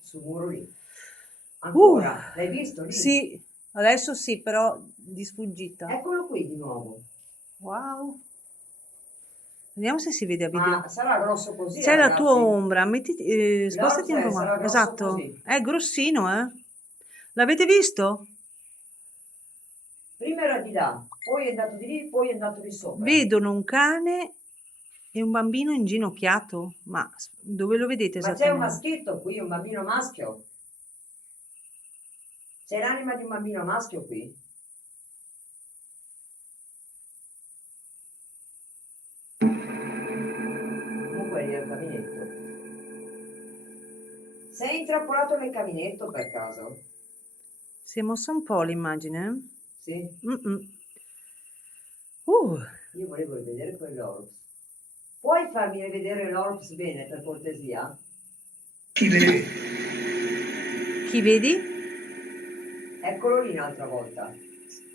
sul muro lì. Ancora, l'hai visto lì? Sì, adesso sì, però di sfuggita. Eccolo qui di nuovo. Wow. Vediamo se si vede a video. Ma sarà grosso così, C'è la ragazzi? tua ombra, spostati un po' Sarà qua. grosso Esatto, così. è grossino, eh? L'avete visto? Prima era di là, poi è andato di lì, poi è andato di sopra. Vedono un cane e un bambino inginocchiato, ma dove lo vedete Ma c'è un esattamente? maschietto qui, un bambino maschio. C'è l'anima di un bambino maschio qui? Comunque lì è il caminetto. Sei intrappolato nel caminetto per caso? Si è mossa un po' l'immagine? Sì? Mm-mm. Io volevo rivedere quell'Orbs. Puoi farmi rivedere l'Orbs bene, per cortesia? Chi vede? Chi vedi? Eccolo lì un'altra volta.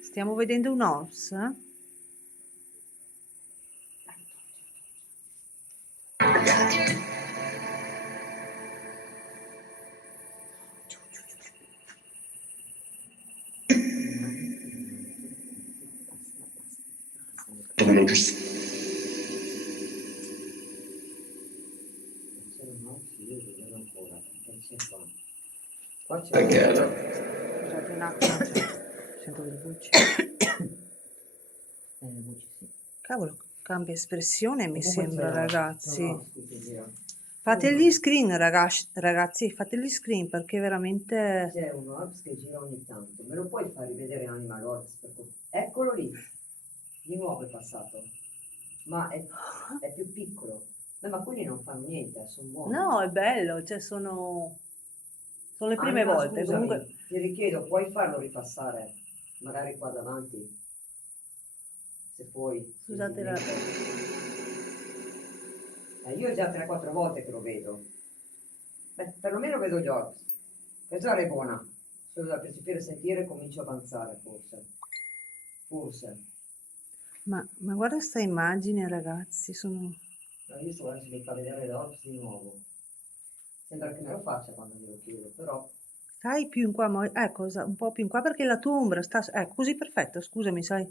Stiamo vedendo un orbs, eh? Sono giusto. C'è un Orbs, io lo vedo ancora, perché c'è qua. Qua c'è Scusate un attimo, sento delle voci. le voci, sì. Cavolo, cambia espressione mi Comunque sembra, c'è ragazzi. un Orbs qui che gira. Fate gli screen, ragazzi, fate gli screen perché veramente... C'è un Orbs che gira ogni tanto. Me lo puoi far rivedere Animal Orbs? Eccolo lì. Di nuovo è passato. Ma è più piccolo. Beh, ma quelli non fanno niente, sono buoni. No, è bello, cioè sono le prime Anima, volte. scusami, Comunque, ti richiedo, puoi farlo ripassare? Magari qua davanti? Se puoi. scusate la... Io è già 3-4 volte che lo vedo. Beh, perlomeno vedo gli orbi. Questa è buona. Solo da percepire e sentire comincio a avanzare, forse. Forse. Ma guarda sta immagine, ragazzi, sono... Ho visto, guarda, se mi fa vedere l'orso di nuovo. Sembra che me lo faccia quando glielo chiedo, però... Stai più in qua, ecco, un po' più in qua perché la tua ombra sta... Ecco, così perfetto, scusami, sai?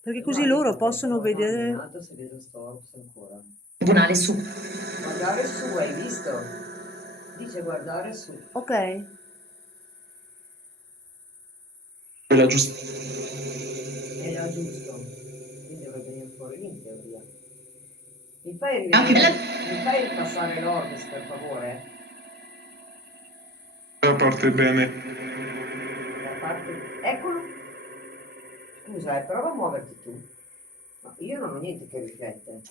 Perché No, così io loro perché possono stavo andando in vedere... alto se vedo sto orso ancora. Tribunale su. Guardare su, hai visto? Dice guardare su. Ok, Quella giusta. Era giusto. Quindi dovrebbe venire fuori in teoria. Mi fai Anche rivedere, nella... mi fai ripassare l'Orbis per favore? La parte bene. Da parte... Eccolo! Scusa, prova a muoverti tu. Ma io non ho niente che riflette.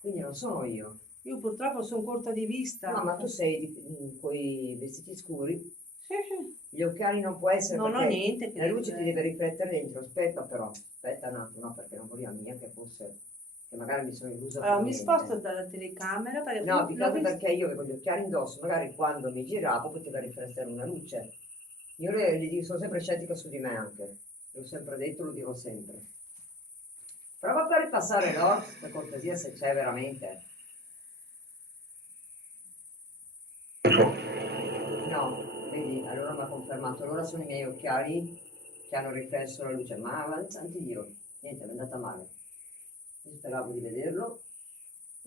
Quindi non sono io. io purtroppo sono corta di vista. No, ma tu sei con i vestiti scuri. Sì, sì. Gli occhiali non può essere Non ho perché niente che la luce ti riflette. deve riflettere dentro. Aspetta però, aspetta un attimo, no, perché non voglio mia che fosse, che magari mi sono illusa Allora, per mi niente. sposto dalla telecamera perché No, più che l'ho altro visto. perché io avevo gli occhiali indosso, magari quando mi giravo poteva riflettere una luce. Io sono sempre scettica su di me anche, l'ho sempre detto, lo dirò sempre. Prova a far ripassare l'orso, per cortesia, se c'è veramente. No, vedi, allora mi ha confermato, allora sono i miei occhiali che hanno riflesso la luce, ma santi Dio, niente, è andata male. Io speravo di vederlo,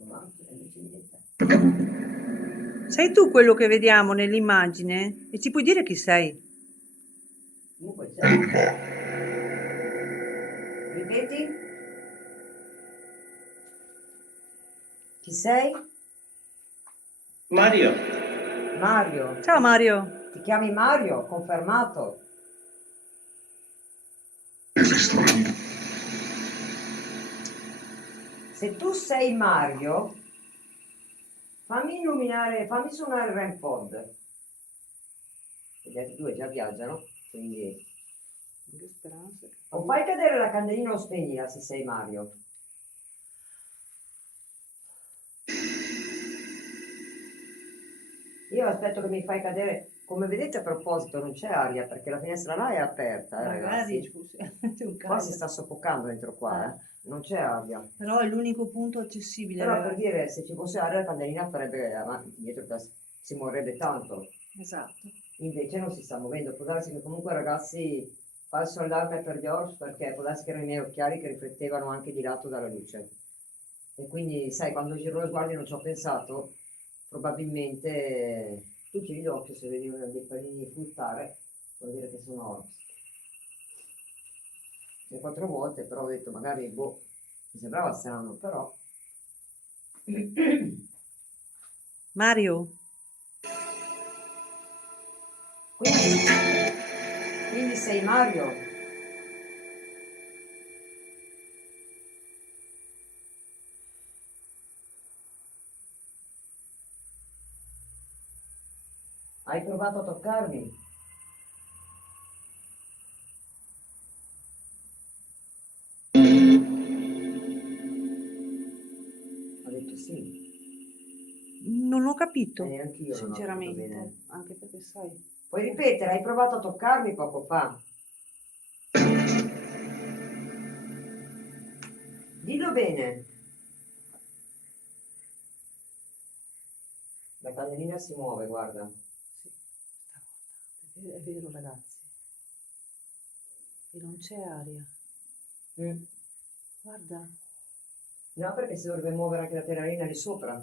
ma invece niente. Sei tu quello che vediamo nell'immagine? E ci puoi dire chi sei? Comunque c'è. Ripeti? Chi sei? Mario, Mario. Ciao Mario. Ti chiami Mario? Confermato. Esistono. Se tu sei Mario, fammi illuminare, fammi suonare il REM pod. Gli altri due già viaggiano, quindi... Che speranza. O fai cadere la candelina o spegnila se sei Mario. Io aspetto che mi fai cadere. Come vedete a proposito non c'è aria perché la finestra là è aperta, Magari, ragazzi. scusa, c'è un Qua si caldo. sta soffocando dentro qua, non c'è aria. Però è l'unico punto accessibile, Però per ragazzi. dire, se ci fosse aria la candelina farebbe avanti, indietro, si muoverebbe tanto. Esatto. Invece non si sta muovendo. Può darsi che comunque ragazzi, falso allarme per gli orsi perché può darsi che erano i miei occhiali che riflettevano anche di lato dalla luce. E quindi, sai, quando giro lo sguardo io non ci ho pensato, probabilmente tu chiudi l'occhio se vedi dei pallini fruttare, vuol dire che sono orsi. Le 4 volte, però ho detto magari, boh, mi sembrava strano, però... Mario, Quindi sei Mario? Hai provato a toccarmi? Ho detto sì, non ho capito, neanche io non ho capito bene. sinceramente, anche perché sai, Puoi ripetere, hai provato a toccarmi poco fa? Dillo bene. La cagnolina si muove, guarda. sì, stavolta, è vero ragazzi, e non c'è aria, Mm. guarda, No, perché si dovrebbe muovere anche la terrarina di sopra.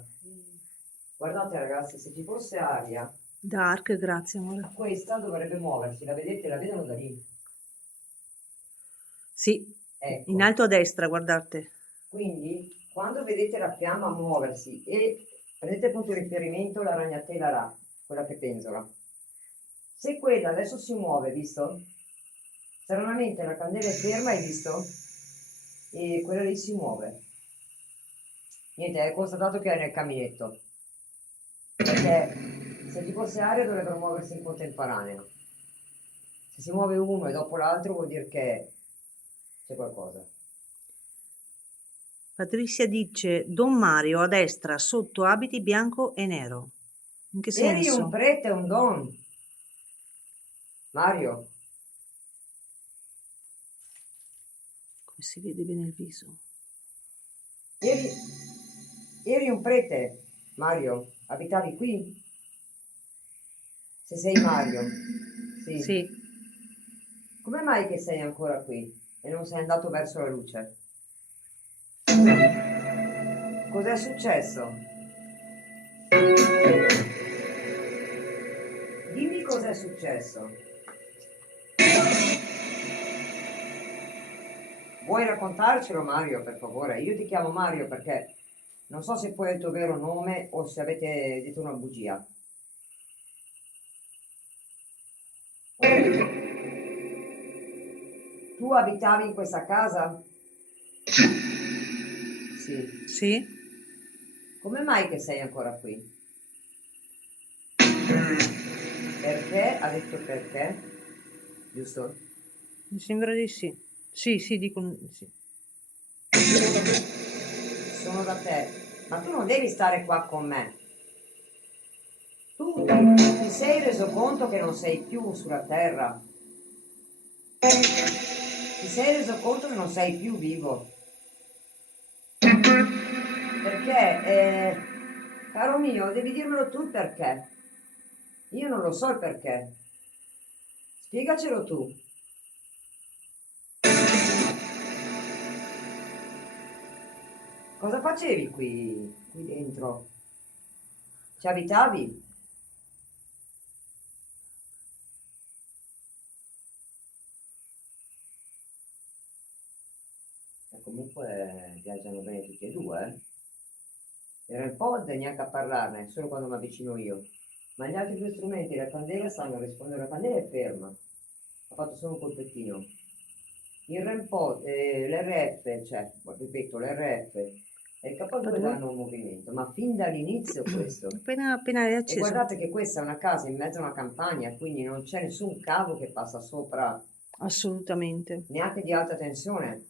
Guardate ragazzi, se ci fosse aria, dark, grazie amore. questa dovrebbe muoversi, la vedete? La vedono da lì. Sì, Ecco. in alto a destra, guardate. Quindi, quando vedete la fiamma muoversi e prendete punto di riferimento la ragnatela là, quella che penzola. Se quella adesso si muove, visto? Stranamente la candela è ferma, hai visto? E quella lì si muove. Niente, hai constatato che è nel caminetto. Perché se ci fosse aria dovrebbero muoversi in contemporanea. Se si muove uno e dopo l'altro vuol dire che c'è qualcosa. Patrizia dice, Don Mario a destra, sotto abiti bianco e nero. In che Eri un senso? prete, un don. Mario, Si vede bene il viso. Eri, eri un prete, Mario? Abitavi qui? Se sei Mario, sì. Sì, Come mai che sei ancora qui e non sei andato verso la luce? Cos'è successo? Dimmi cos'è successo. Vuoi raccontarcelo, Mario, per favore? Io ti chiamo Mario perché non so se poi è il tuo vero nome o se avete detto una bugia. Tu abitavi in questa casa? Sì. sì. Come mai che sei ancora qui? Perché? Ha detto perché? Giusto? Mi sembra di sì. Sì, sì, dicono sì. Sono da te. Ma tu non devi stare qua con me. Tu ti sei reso conto che non sei più sulla terra? Ti sei reso conto che non sei più vivo? Perché, caro mio, devi dirmelo tu il perché. Io non lo so il perché. Spiegacelo tu. Cosa facevi qui dentro? Ci abitavi? E comunque viaggiano bene tutti e due, eh? Era il pod neanche a parlarne, solo quando mi avvicino io. Ma gli altri due strumenti, la candela, sanno rispondere. La candela è ferma. Ha fatto solo un colpettino. Il REM pod, l'RF, cioè, ripeto, l'RF e il K2 K2? danno un movimento, ma fin dall'inizio questo. Appena è E acceso. guardate che questa è una casa in mezzo a una campagna, quindi non c'è nessun cavo che passa sopra, Assolutamente. neanche di alta tensione.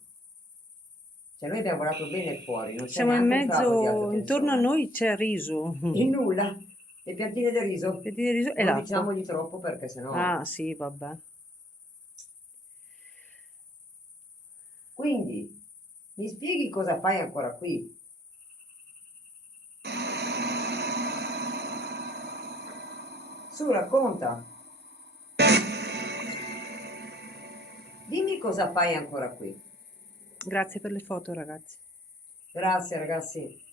Cioè noi abbiamo guardato bene fuori, non c'è Siamo in neanche un cavo di alta mezzo, intorno a tensione. noi c'è riso. E nulla, le piantine di riso. Piantine di riso e Non l'acqua. diciamogli troppo perché sennò... Ah, sì, vabbè. Quindi, mi spieghi cosa fai ancora qui? Su, racconta. Dimmi cosa fai ancora qui. Grazie per le foto, ragazzi. Grazie, ragazzi.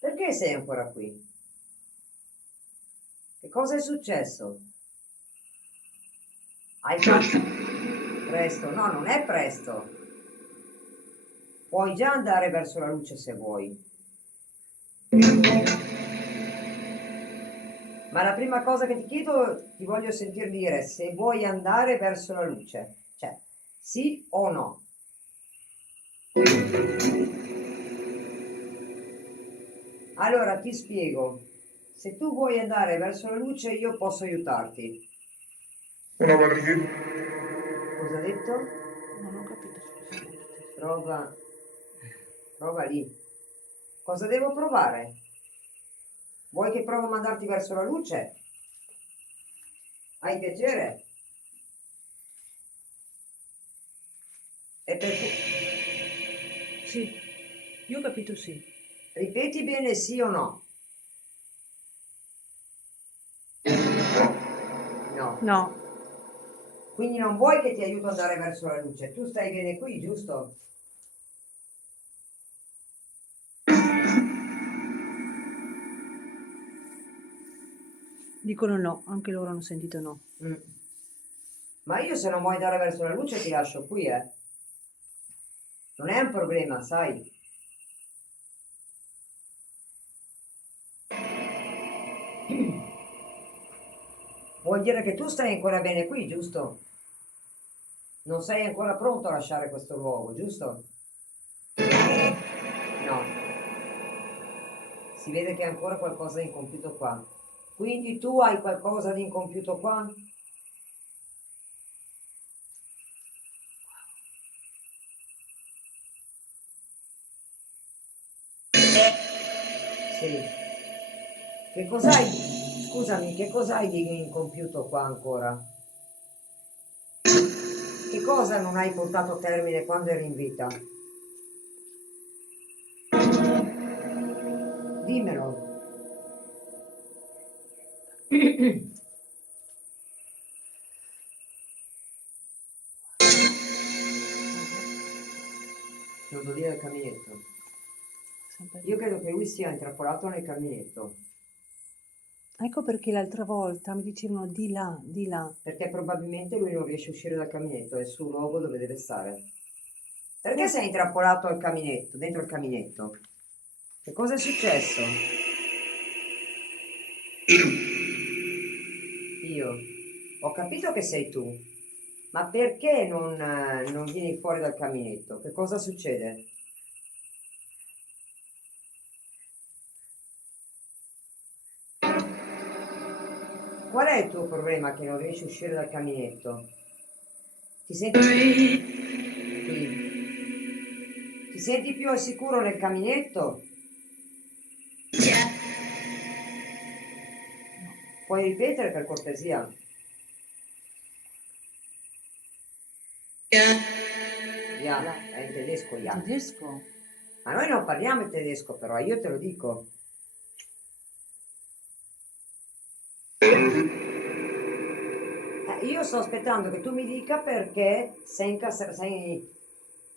Perché sei ancora qui? Che cosa è successo? Hai fatto presto? No, non è presto. Puoi già andare verso la luce se vuoi. Ma la prima cosa che ti chiedo, ti voglio sentir dire se vuoi andare verso la luce. Cioè, sì o no? Allora ti spiego. Se tu vuoi andare verso la luce, io posso aiutarti. Una barriera. Cosa ha detto? Non ho capito, scusami. Prova, prova lì. Cosa devo provare? Vuoi che provo a mandarti verso la luce? Hai piacere? E per cui... Sì, io ho capito sì. Ripeti bene sì o no? No. No, Quindi non vuoi che ti aiuto ad andare verso la luce. Tu stai bene qui, giusto? dicono no, anche loro hanno sentito no. Mm. Ma io se non vuoi andare verso la luce ti lascio qui, eh. Non è un problema, sai. Vuol dire che tu stai ancora bene qui, giusto? Non sei ancora pronto a lasciare questo luogo, giusto? No. Si vede che è ancora qualcosa di incompiuto qua. Quindi tu hai qualcosa di incompiuto qua? Sì. Che cos'hai? Scusami, che cos'hai di incompiuto qua ancora? Che cosa non hai portato a termine quando eri in vita? Dimmelo. Non vuol dire il caminetto. Sempre Io credo che lui sia intrappolato nel caminetto, Ecco perché l'altra volta mi dicevano di là, di là. perché probabilmente lui non riesce a uscire dal caminetto, è il suo luogo dove deve stare. Perché sei intrappolato al caminetto, dentro il caminetto? Che cosa è successo? Io. Ho capito che sei tu, ma perché non vieni fuori dal caminetto? Che cosa succede? Qual è il tuo problema che non riesci a uscire dal caminetto? Ti senti qui? Ti senti più al sicuro nel caminetto? Puoi ripetere per cortesia? Ja, è in tedesco, ja. Tedesco? Ma noi non parliamo in tedesco, però io te lo dico. Io sto aspettando che tu mi dica perché sei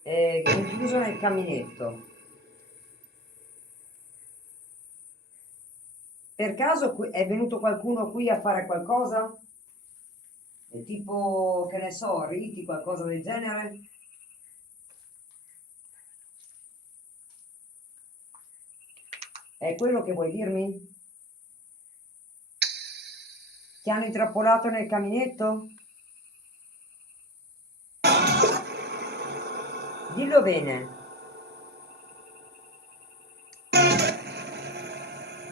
rinchiuso nel caminetto. Per caso è venuto qualcuno qui a fare qualcosa? Tipo, che ne so, riti, qualcosa del genere? È quello che vuoi dirmi? Ti hanno intrappolato nel caminetto? Dillo bene.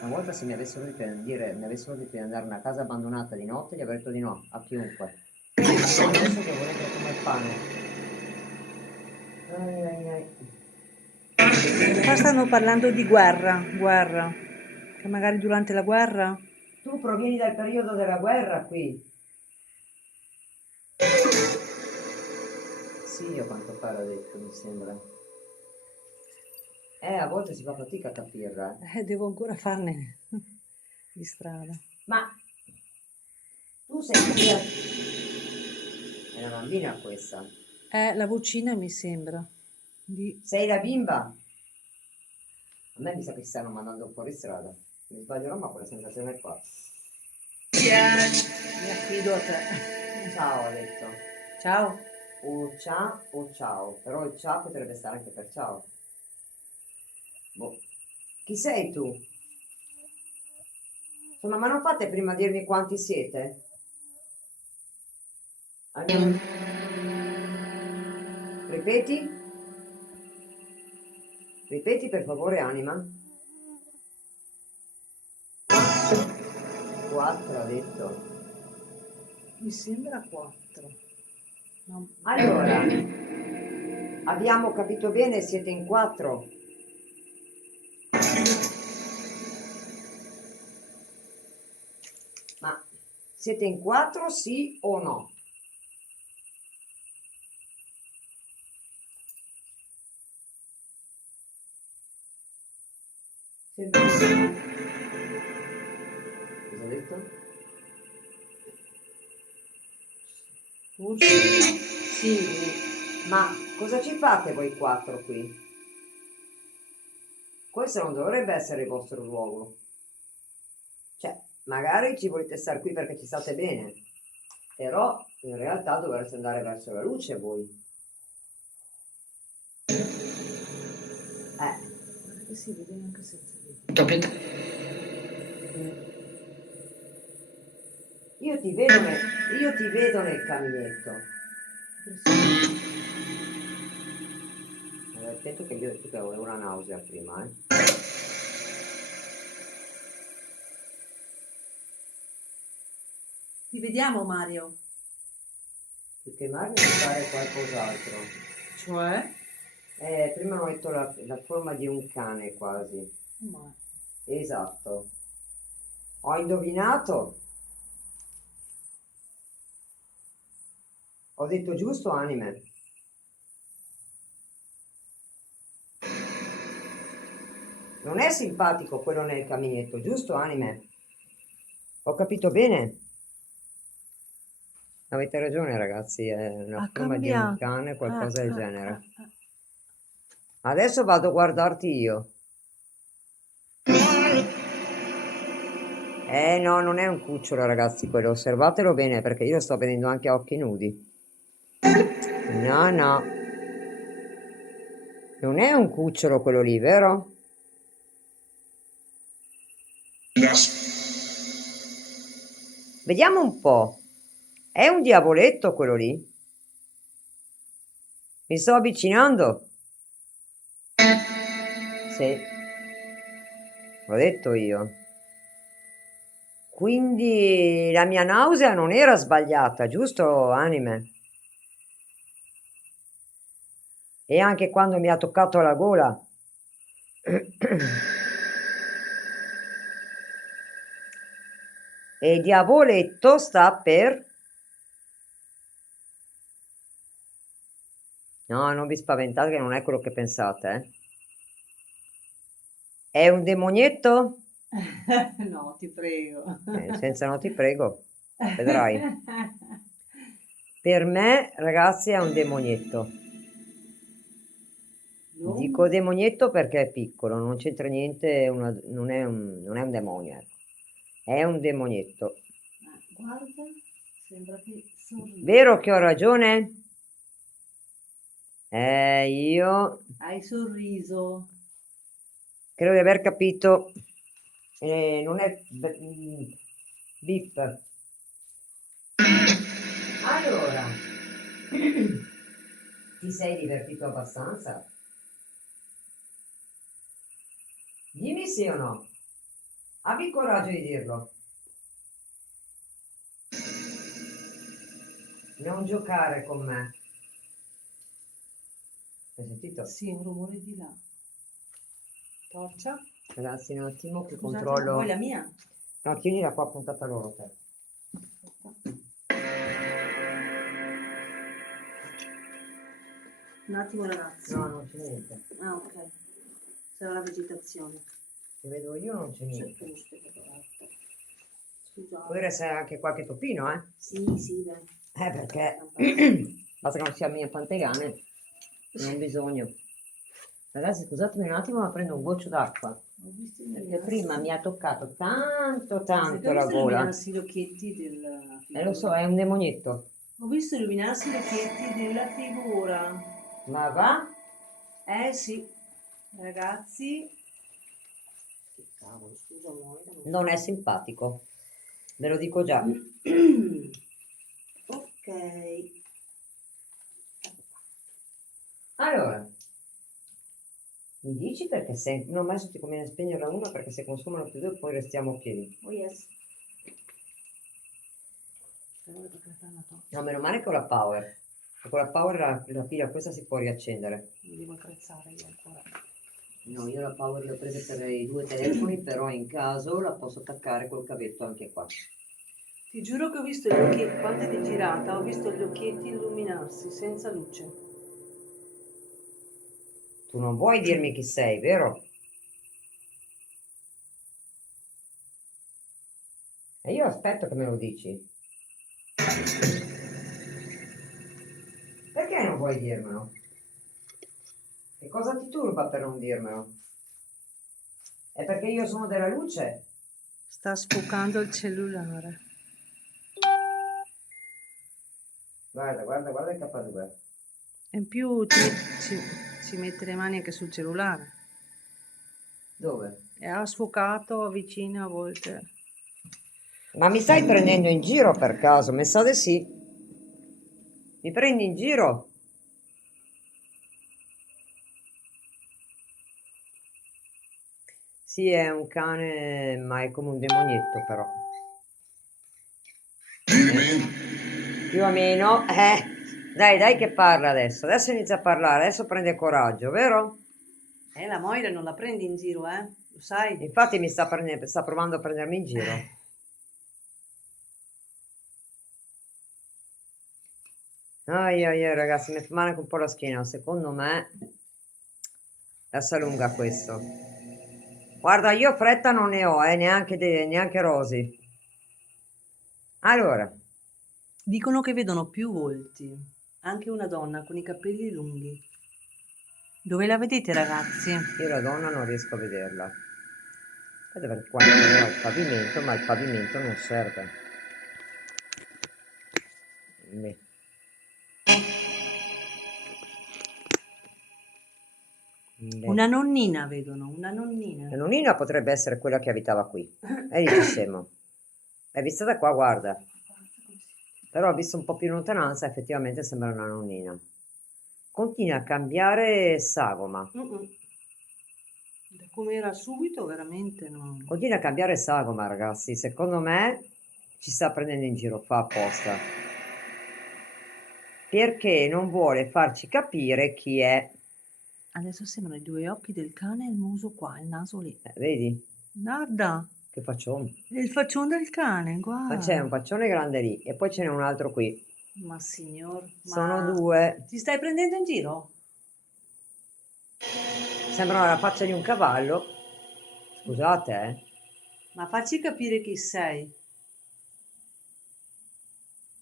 Una volta se mi avessero detto mi avessero detto di andare in una casa abbandonata di notte, gli avrei detto di no, a chiunque. Adesso devo rendere come il pane. Ai, ai, ai. Qua stanno parlando di guerra, guerra. Che magari durante la guerra? Tu provieni dal periodo della guerra qui? Sì, a quanto pare ho detto, mi sembra. A volte si fa fatica a capirla. Devo ancora farne di strada. Ma tu sei figlia... È una bambina questa. La vocina mi sembra. Di... Sei la bimba? A me mi sa che si stanno mandando fuori strada. Mi sbaglierò, ma quella sensazione qua. Mi affido a te. Ciao, ha detto. Ciao. O ciao. Però il ciao potrebbe stare anche per ciao. Boh. Chi sei tu? Insomma, ma non fate prima dirmi quanti siete? Almeno... Ripeti? Ripeti per favore, anima. 4 ha detto. Mi sembra 4. No. Allora, abbiamo capito bene, siete in 4. Ma siete in 4 sì o no? Senti. Cosa ha detto? Forse Sì, ma cosa ci fate voi 4 qui? Questo non dovrebbe essere il vostro luogo. Cioè, magari ci volete stare qui perché ci state bene, però in realtà dovreste andare verso la luce voi. si vede anche senza video. Io ti vedo nel caminetto. Attento che io ho detto che avevo una nausea prima, Ti vediamo, Mario. Più che mai devo fare qualcos'altro. Cioè? Prima ho detto la forma di un cane quasi. Ma... Esatto. Ho indovinato? Ho detto giusto, anime? Non è simpatico quello nel caminetto, giusto, anime? Ho capito bene? Avete ragione, ragazzi, è una Ha forma di un cambiato. cane, qualcosa del genere. Ah. Adesso vado a guardarti io. No, non è un cucciolo, ragazzi, quello. Osservatelo bene, perché io lo sto vedendo anche a occhi nudi. No, no. Non è un cucciolo quello lì, vero? Vediamo un po'. È un diavoletto quello lì? Mi sto avvicinando? Sì, l'ho detto io. Quindi la mia nausea non era sbagliata, giusto, anime? E anche quando mi ha toccato la gola. E il diavoletto sta per... No, non vi spaventate che non è quello che pensate, eh. È un demonietto? No, ti prego. Senza no ti prego, vedrai. Per me, ragazzi, è un demonietto. Dico demonietto perché è piccolo, non c'entra niente, non è un demonio, ecco. È un demonietto. Guarda, sembra che sorride. Vero che ho ragione? Io Hai sorriso. credo di aver capito. Non è bip. Allora, ti sei divertito abbastanza? Dimmi sì o no. Abbi il coraggio di dirlo. Non giocare con me. Hai sentito? Sì, un rumore di là. Torcia. Ragazzi, un attimo che Scusate, controllo. vuoi la mia? No, tienila qua puntata loro te. Un attimo ragazzi. No, non c'è niente. Ah, ok. Sarà la vegetazione. Che vedo io non c'è C'è niente. pesce, poveretto. Scusate. Può essere anche qualche topino, eh? Sì, sì, beh. Perché basta che non sia mia pantegane, non bisogno. Ragazzi, scusatemi un attimo, ma prendo un goccio d'acqua. Ho visto Perché prima mi ha toccato tanto Ho la visto gola. illuminarsi gli occhietti della figura. Lo so, è un demonietto. Ho visto illuminarsi gli occhietti della figura. Ma va? Eh sì, ragazzi. Che cavolo, scusa, muoio. Non è simpatico. Ve lo dico già. Ok. Allora, mi dici perché se non ho messo ti conviene spegnerla una perché se consumano più due poi restiamo pieni. Oh yes. Spero che la torcia. No, meno male che ho la power. E con la power la fila questa si può riaccendere. Mi devo attrezzare io ancora. No, io la power l'ho presa per i due telefoni, però in caso la posso attaccare col cavetto anche qua. Ti giuro che ho visto gli occhietti, quando eri girata, ho visto gli occhietti illuminarsi senza luce. Tu non vuoi dirmi chi sei, vero? E io aspetto che me lo dici. Perché non vuoi dirmelo? Che cosa ti turba per non dirmelo? È perché io sono della luce? Sta sfocando il cellulare. Guarda, guarda, guarda il K2. E in più ci mette le mani anche sul cellulare. Dove? E ha sfocato vicino a volte. Ma mi stai prendendo in giro per caso? Mi sa di sì. Mi prendi in giro? Sì, è un cane, ma è come un demonietto però. Più o meno. Dai che parla adesso. Adesso inizia a parlare, adesso prende coraggio, vero? La Moira non la prendi in giro, lo sai? Infatti mi sta provando a prendermi in giro. Ai ai ai ragazzi, mi fa male anche un po' la schiena, secondo me adesso è lunga questo. Guarda, io fretta non ne ho, neanche Rosy. Allora, Dicono che vedono più volti, anche una donna con i capelli lunghi. Dove la vedete, ragazzi? io la donna non riesco a vederla. Aspetta perché qua intorno al pavimento, ma il pavimento non serve. Beh. Beh. Una nonnina vedono, una nonnina. La nonnina potrebbe essere quella che abitava qui. E lì ci siamo. È vista da qua, guarda. Però visto un po' più in lontananza, effettivamente sembra una nonnina. Continua a cambiare sagoma. Mm-mm. Da come era subito, veramente non... Continua a cambiare sagoma, ragazzi. Secondo me ci sta prendendo in giro, fa apposta. Perché non vuole farci capire chi è. Adesso sembrano i due occhi del cane e il muso qua, il naso lì. Vedi? Guarda, Che faccione. è il faccione del cane, Ma c'è un guarda. faccione grande lì e poi ce n'è un altro qui. Ma signor, Sono ma due. ti stai prendendo in giro? Sembrano la faccia di un cavallo. Scusate, eh. Ma facci capire chi sei.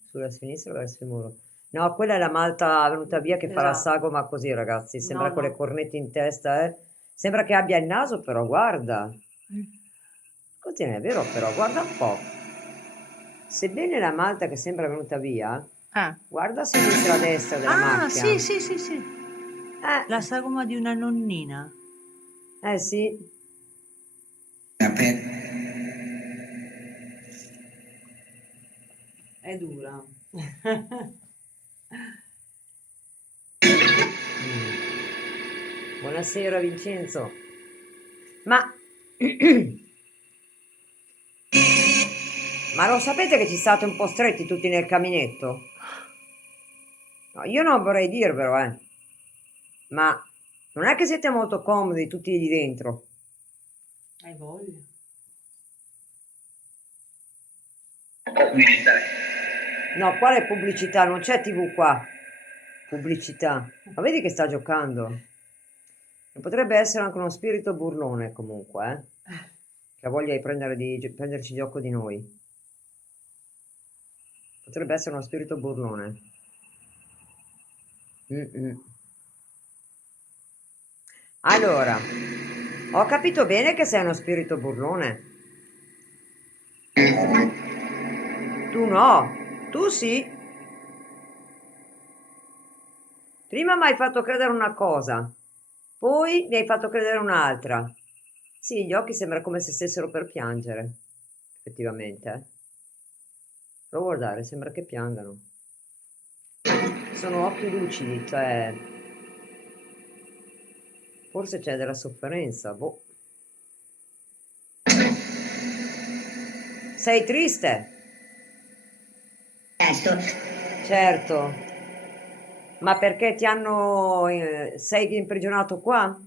Sulla sinistra verso il muro. No, quella è la malta venuta via che fa la Esatto. sagoma così, ragazzi. Sembra No, con le no. cornette in testa, eh. Sembra che abbia il naso, però guarda. Così non è vero, però guarda un po'. Sebbene la malta che sembra venuta via, Ah, guarda a sinistra a destra della macchia. sì, sì, sì, sì. La Eh, sagoma di una nonnina. eh sì. È dura. Buonasera Vincenzo. Ma... Ma lo sapete che ci state un po' stretti tutti nel caminetto? No, io non vorrei dirvelo, ma non è che siete molto comodi tutti lì dentro. Hai voglia. No, quale pubblicità? Non c'è TV qua. Pubblicità. Ma vedi che sta giocando? Potrebbe essere anche uno spirito burlone comunque, che ha voglia di prenderci gioco di noi. Potrebbe essere uno spirito burlone. Mm-mm. Allora, ho capito bene che sei uno spirito burlone. Tu no, tu sì. Prima mi hai fatto credere una cosa, poi mi hai fatto credere un'altra. Sì, gli occhi sembra come se stessero per piangere, effettivamente. Prova a guardare, sembra che piangano. Sono occhi lucidi, cioè forse c'è della sofferenza, boh. Sei triste? Certo. Certo. Ma perché ti hanno... sei imprigionato qua?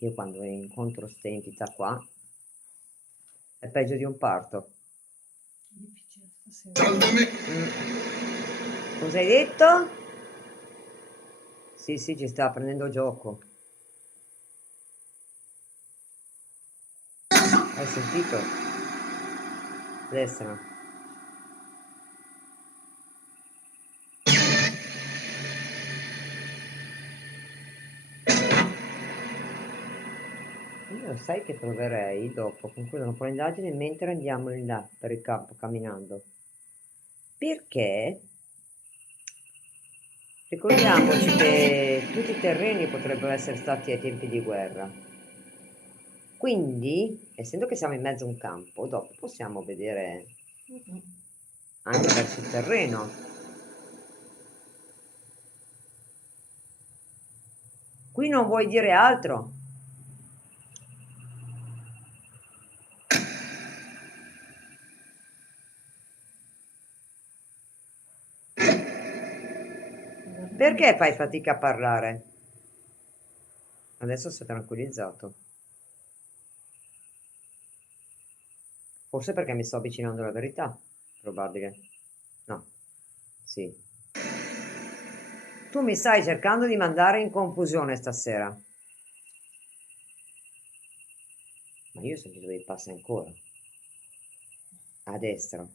Io quando incontro queste entità qua è peggio di un parto. Cosa hai detto? Sì, sì, ci sta prendendo gioco. Hai sentito? Destra. Io sai che proverei dopo, concludono un po' l'indagine mentre andiamo in là per il campo camminando. Perché ricordiamoci che tutti i terreni potrebbero essere stati ai tempi di guerra. Quindi, essendo che siamo in mezzo a un campo, dopo possiamo vedere anche verso il terreno. Qui non vuoi dire altro? Perché fai fatica a parlare? Adesso sei tranquillizzato. Forse perché mi sto avvicinando alla verità, probabile. No, sì. Tu mi stai cercando di mandare in confusione stasera. Ma io sento dove passa ancora. A destra.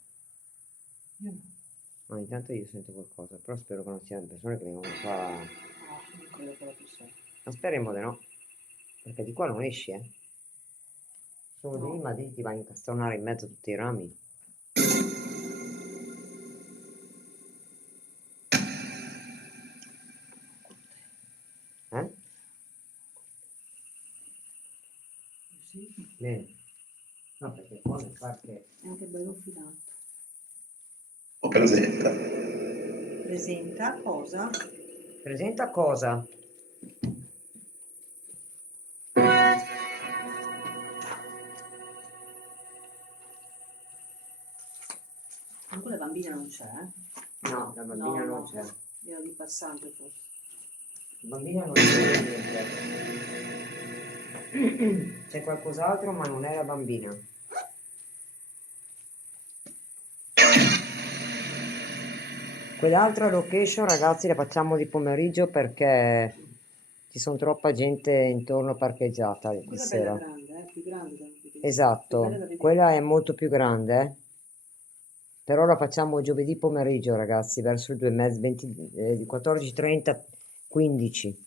Io no. Ma intanto io sento qualcosa, però spero che non siano persone che vengono qua. No, non credo che lo sia. Ma speriamo di no. Perché di qua non esci, eh. Sono No. lì, ma lì ti vai a incastronare in mezzo a tutti i rami. Eh? Sì, Bene. No, perché qua mi fa che... è anche bello filato. O presenta. Presenta cosa? Presenta cosa? Comunque la bambina non c'è, eh? No, la bambina non c'è. Era di passante forse. La bambina non c'è niente. C'è qualcos'altro, ma non è la bambina. Quell'altra location, ragazzi, la facciamo di pomeriggio perché ci sono troppa gente intorno parcheggiata di Quella è sera. bella grande, più grande da vedere. È bella Esatto, da vedere. quella è molto più grande, però la facciamo giovedì pomeriggio, ragazzi, verso le 2:30, 14:30, 15.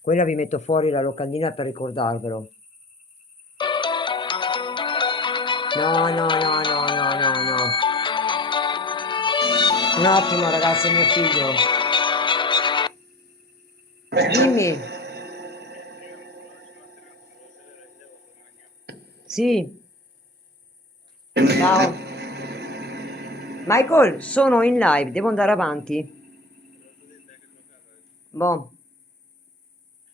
Quella vi metto fuori la locandina per ricordarvelo. No, no, no, no, no, no, no. Un attimo, ragazzi, è mio figlio. Dimmi. Sì, ciao. Michael, sono in live, devo andare avanti. Boh.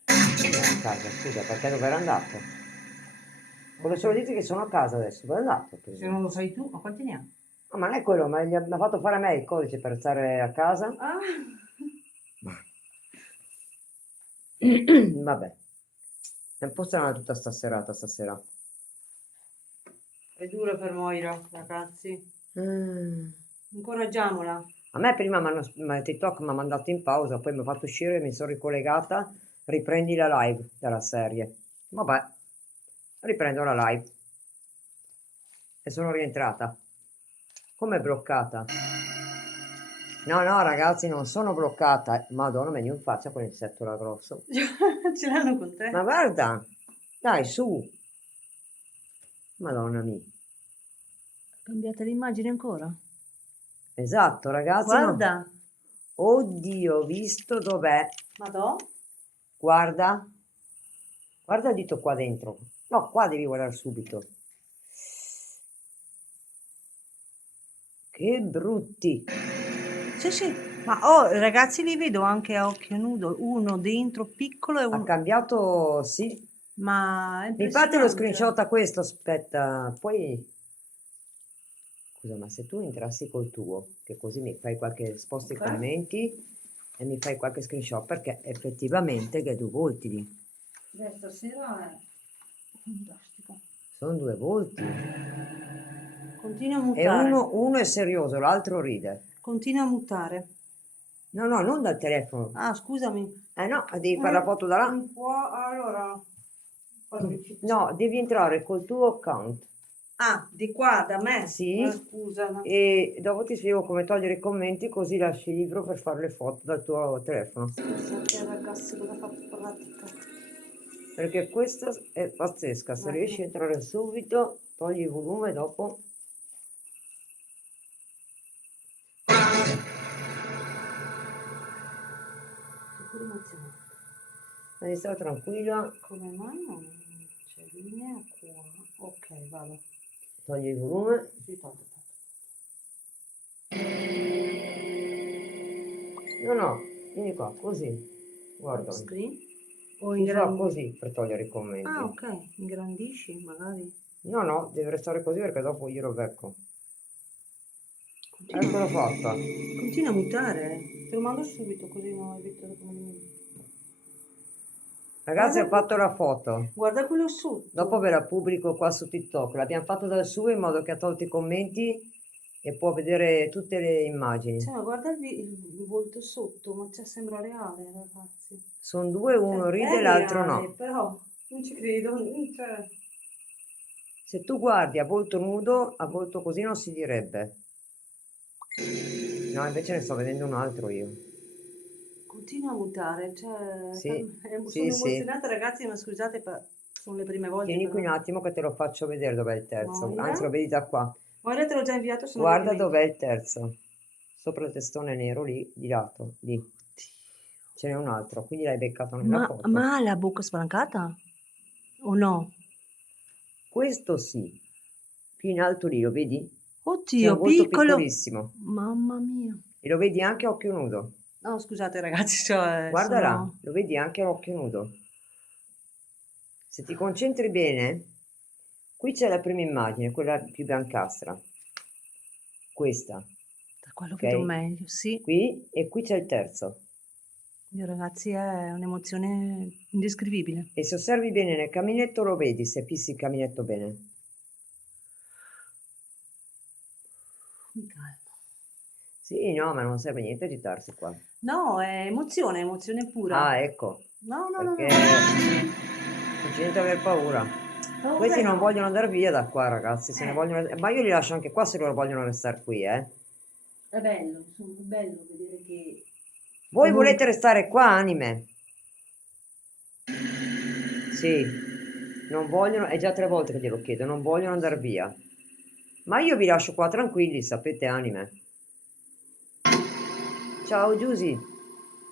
A casa, scusa, perché dove era andato? Volevo solo dirti che sono a casa adesso, dove è andato? Se non lo sai tu, ma quanti ne ha? No, ma non è quello, ma mi ha fatto fare a me il codice per stare a casa. Ah, Vabbè, è un po' strana tutta sta serata stasera. è dura per Moira, ragazzi. Mm. Incoraggiamola. A me prima TikTok mi ha mandato in pausa, poi mi ha fatto uscire, mi sono ricollegata, riprendi la live della serie. Vabbè, riprendo la live e sono rientrata. Come bloccata? No, no, ragazzi, non sono bloccata. Madonna, me in faccia con l'insetto là grosso. Ce l'hanno con te? Ma guarda, dai, su. Madonna mia. Cambiate l'immagine ancora? Esatto, ragazzi, ma... Guarda. Oddio, ho visto dov'è. Madò? Guarda. Guarda il dito qua dentro. No, qua devi guardare subito. Che brutti. Sì, sì. Ma oh, ragazzi, li vedo anche a occhio nudo. Uno dentro piccolo e Ha uno... cambiato, sì. Ma è Mi fate lo impressionante. screenshot a questo, aspetta. Poi... Scusa, ma se tu entrassi col tuo, che così mi fai qualche sposti i Ok. commenti e mi fai qualche screenshot, perché effettivamente che 2 volti lì. Beh, stasera è fantastico. Sono 2 volti. Continua a E mutare. uno è serioso, l'altro ride. Continua a mutare. No, no, non dal telefono. Ah, scusami. Eh no, devi fare la foto da là. Un po', allora... No, devi entrare col tuo account. Ah, di qua, da me? Sì. Scusa. No. E dopo ti spiego come togliere i commenti, così lasci il libro per fare le foto dal tuo telefono. Scusate ragazzi, cosa faccio pratica? Perché questa è pazzesca. Se riesci a entrare subito, togli il volume dopo. Sono pure emozionata. Devi stare tranquilla, Come mai non c'è linea qua? Ok, vado. togli il volume. Sì, tolto. No, no, vieni qua, così. Guarda. Screen? O Si fa così per togliere i commenti. Ah, ok, ingrandisci magari. No, no, deve restare così perché dopo io lo becco. Eccolo fatta. Continua a mutare. Te lo mando subito così non evito come dimentico. Ragazzi, ho Guarda, fatto la foto. guarda quello sotto. Dopo ve la pubblico qua su TikTok. L'abbiamo fatto dal suo in modo che ha tolto i commenti e può vedere tutte le immagini. Cioè, ma guarda il volto sotto, ma cioè, sembra reale, ragazzi. Sono due, uno Cioè, ride è e l'altro reale, no. però non ci credo. Cioè, Se tu guardi a volto nudo, a volto così non si direbbe. No, invece ne sto vedendo un altro io. continua a mutare, cioè, Sì, sì, sono sì. emozionata, ragazzi, ma scusate, sono le prime volte Tieni qui un però. attimo che te lo faccio vedere dov'è il terzo. Moira? Anzi, lo vedi da qua. Moira te l'ho già inviato, se non mi Guarda dimentico. dov'è il terzo. Sopra il testone nero lì, di lato, lì. Ce n'è un altro, quindi l'hai beccato nella foto. Ma ha la bocca spalancata? O no? Questo sì. Più in alto lì, lo vedi? C'è un Oddio, volto piccolo! piccolissimo. Mamma mia. E lo vedi anche a occhio nudo. No, scusate ragazzi, cioè, Guarda là, sono... lo vedi anche a occhio nudo. Se ti concentri bene, qui c'è la prima immagine, quella più biancastra. Questa, Da qua lo vedo ok? meglio, sì. Qui e qui c'è il terzo. Io, ragazzi, è un'emozione indescrivibile. E se osservi bene nel caminetto lo vedi, se fissi il caminetto bene. Mi calmo. Sì, no, ma non serve niente agitarsi qua. No, è emozione pura. Ah, ecco, No, no, no, perché no. non c'è niente da aver paura. Paura Questi non no. vogliono andare via da qua, ragazzi, se ne vogliono... Ma io li lascio anche qua se loro vogliono restare qui, eh. È bello, insomma, è bello vedere che Voi volete comunque... restare qua, anime? Sì, non vogliono, è già 3 volte che glielo chiedo, non vogliono andare via. Ma io vi lascio qua tranquilli, sapete, anime. Ciao Giusy,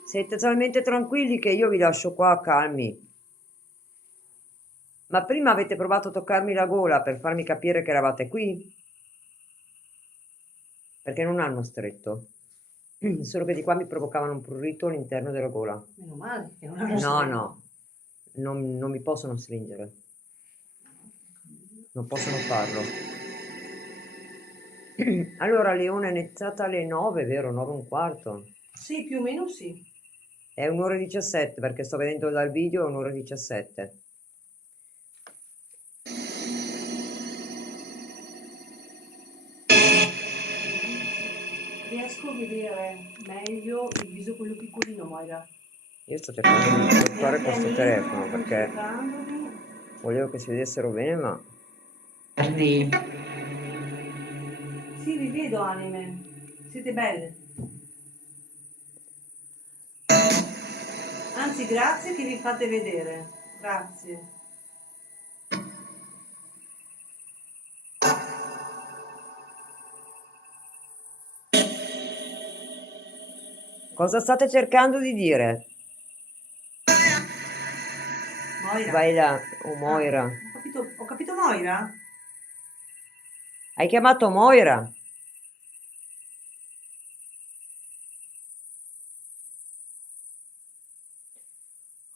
siete talmente tranquilli che io vi lascio qua calmi. Ma prima avete provato a toccarmi la gola per farmi capire che eravate qui? Perché non hanno stretto. Solo che di qua mi provocavano un prurito all'interno della gola. Meno male che non hanno No, stretto. no, non mi possono stringere. Non possono farlo. Allora, Leone è iniziata alle 9, vero? 9 e un quarto. Sì, più o meno sì. È un'ora e 17 perché sto vedendo dal video, è un'ora e 17. Riesco a vedere meglio il viso quello piccolino, Moira. Io sto cercando di sfruttare Pian questo pianino, telefono perché concentrandomi. volevo che si vedessero bene, ma Guardi, Sì, vi vedo, anime. Siete belle. Anzi, grazie che vi fate vedere. Grazie. cosa state cercando di dire? Moira. Vai là, oh Ah, Moira. ho capito Moira? Hai chiamato Moira?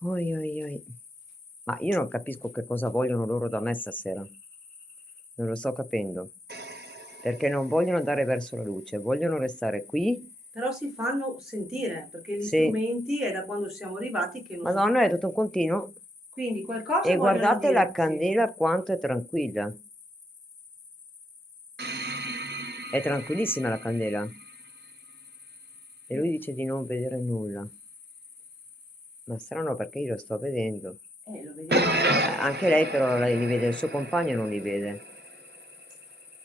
Oi, oi, oi. Ma io non capisco che cosa vogliono loro da me stasera. Non lo sto capendo. Perché non vogliono andare verso la luce, vogliono restare qui. Però si fanno sentire, perché gli Sì. strumenti è da quando siamo arrivati che non so. Madonna, è tutto un continuo. Quindi qualcosa E vogliono guardate la dirci. candela quanto è tranquilla. È tranquillissima la candela. E lui dice di non vedere nulla. Ma strano perché io lo sto vedendo. Lo vediamo. Anche lei però li vede, il suo compagno non li vede.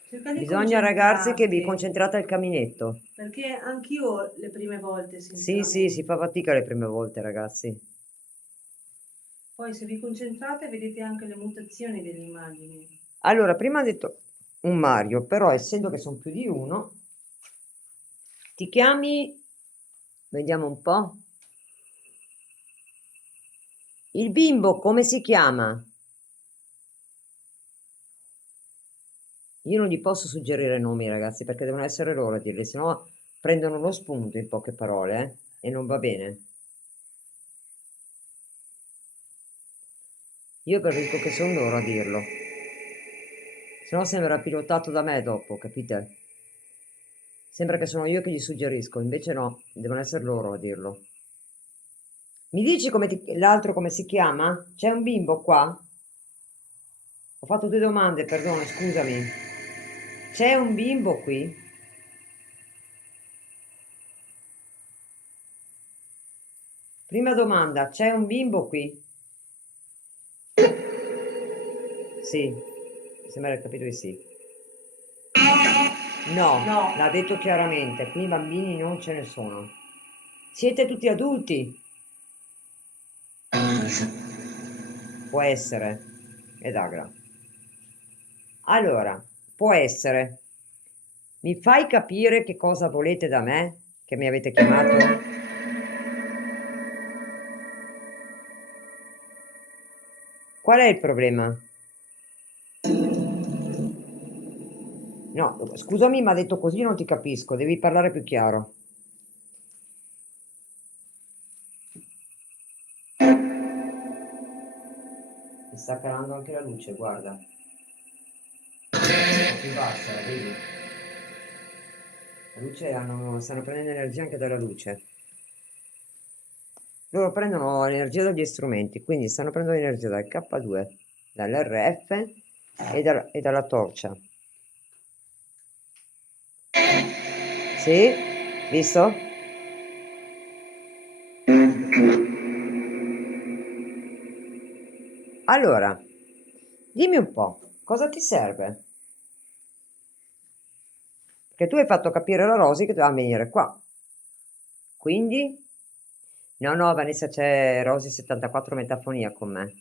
Cerca di Bisogna ragazzi che vi concentrarti, concentrate al caminetto. perché anch'io le prime volte, Sì, sì, si sinceramente. fa fatica le prime volte ragazzi. Poi se vi concentrate vedete anche le mutazioni delle immagini. Allora, prima ha detto un Mario, però essendo che sono più di uno, ti chiami, vediamo un po', il bimbo come si chiama? Io non gli posso suggerire nomi ragazzi perché devono essere loro a dirli, sennò prendono lo spunto in poche parole e non va bene. Io preferisco che sono loro a dirlo, sennò sembra pilotato da me dopo, capite? Sembra che sono io che gli suggerisco, invece no, devono essere loro a dirlo. Mi dici l'altro come si chiama? C'è un bimbo qua? Ho fatto due domande, perdono, scusami. C'è un bimbo qui? Prima domanda, c'è un bimbo qui? Sì, mi sembra aver capito di sì. No, No. l'ha detto chiaramente, qui bambini non ce ne sono. Siete tutti adulti? Può essere. Ed agra. Allora, può essere. Mi fai capire che cosa volete da me? Che mi avete chiamato? Qual è il problema? No, scusami, ma detto così non ti capisco, devi parlare più chiaro. Mi sta calando anche la luce, guarda. È più bassa, la vedi? La luce stanno prendendo energia anche dalla luce. Loro prendono l'energia dagli strumenti, quindi stanno prendendo energia dal K2, dall'RF e dalla torcia. Sì? Visto? Allora, dimmi un po', cosa ti serve? Perché tu hai fatto capire alla Rosy che doveva venire qua. Quindi? No, no, Vanessa, c'è Rosy74 Metafonia con me.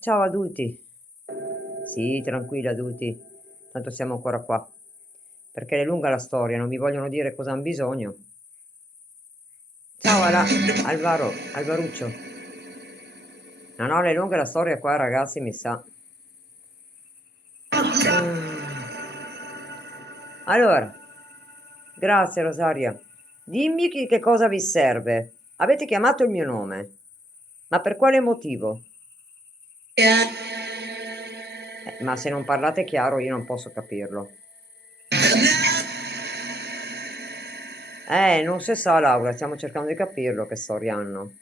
Ciao adulti. Sì, tranquilli adulti, tanto siamo ancora qua. Perché è lunga la storia, non mi vogliono dire cosa hanno bisogno. Ciao Alvaruccio. No, no, è lunga la storia qua, ragazzi, mi sa. Allora, grazie Rosaria. Dimmi che cosa vi serve. Avete chiamato il mio nome, ma per quale motivo? Ma se non parlate chiaro io non posso capirlo. Non si sa Laura, stiamo cercando di capirlo che storia hanno.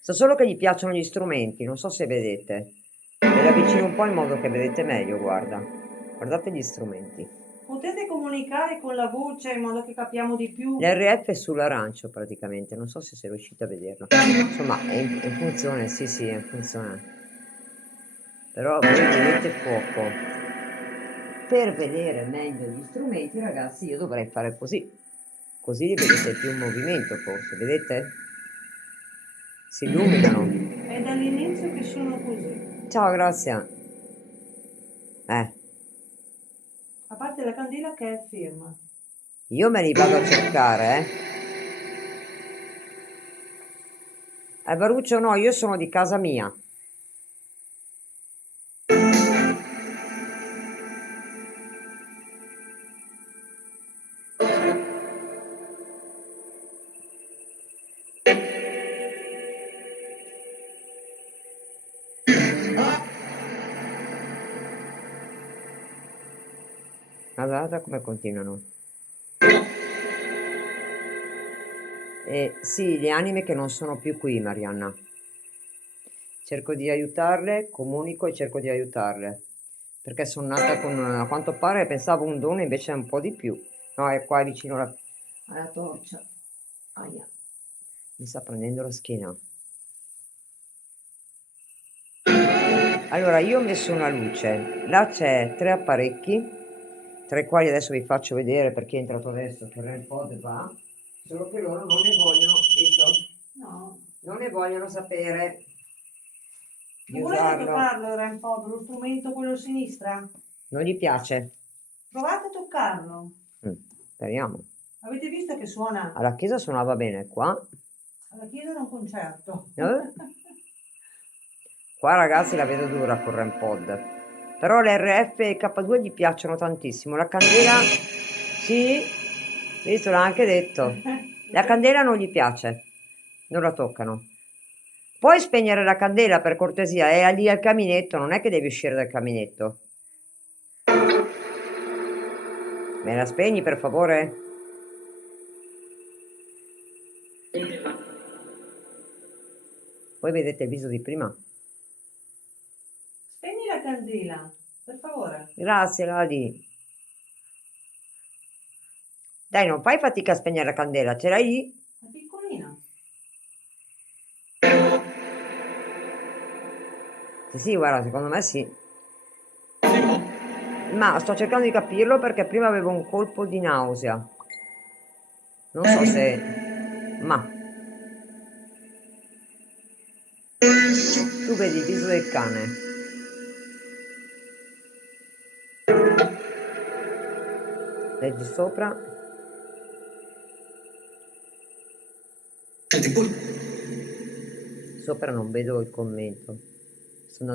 So solo che gli piacciono gli strumenti, non so se vedete. Ve li avvicino un po' in modo che vedete meglio, guarda. Guardate gli strumenti. Potete comunicare con la voce in modo che capiamo di più? L'RF è sull'arancio praticamente, non so se sei riuscito a vederlo. Insomma, è in funzione, sì, sì, è in funzione. Però voi vedete poco. Per vedere meglio gli strumenti, ragazzi, io dovrei fare così. Così li vedete più in movimento, forse, vedete? Si illuminano. È dall'inizio che sono così. Ciao, Grazia. A parte la candela che è ferma. Io me li vado a cercare, Baruccio no, io sono di casa mia. Guardate come continuano. Sì, le anime che non sono più qui, Marianna. Cerco di aiutarle, comunico e cerco di aiutarle. Perché sono nata con, a quanto pare, pensavo un dono, invece è un po' di più. No, è qua vicino alla torcia. Aia. Mi sta prendendo la schiena. Allora, io ho messo una luce. Là c'è 3 apparecchi, tra i quali adesso vi faccio vedere per chi è entrato adesso che il pod va. Solo che loro non ne vogliono, visto? No. Non ne vogliono sapere di Non volete usarlo. toccarlo il REM-pod, lo strumento quello a sinistra? Non gli piace. Provate a toccarlo. Speriamo. Avete visto che suona? Alla chiesa suonava bene qua. Alla chiesa era un concerto. Qua ragazzi la vedo dura con REM-pod. Però l'RF e K2 gli piacciono tantissimo. La candela, sì, visto l'ha anche detto. La candela non gli piace, non la toccano. Puoi spegnere la candela per cortesia? È lì al caminetto, non è che devi uscire dal caminetto. Me la spegni per favore? Voi vedete il viso di prima? Spegni la candela, per favore. Grazie, Ladi. Dai, non fai fatica a spegnere la candela, ce l'hai lì? È piccolina. Sì, sì, guarda, secondo me sì. Ma sto cercando di capirlo perché prima avevo un colpo di nausea. Non so se... Ma... Tu vedi il viso del cane. Leggi sopra. Senti, poi Sopra non vedo il commento.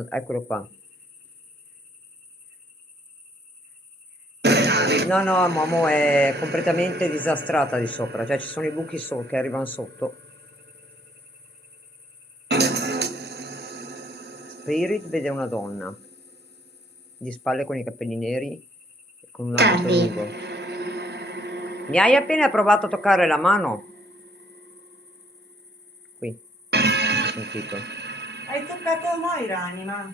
Eccolo qua. No, no, Momo è completamente disastrata di sopra. Cioè ci sono i buchi che arrivano sotto. Spirit vede una donna. Di spalle con i capelli neri e con un abito Carri. lungo. Mi hai appena provato a toccare la mano? Qui. Ho sentito. Hai toccato Moira, anima.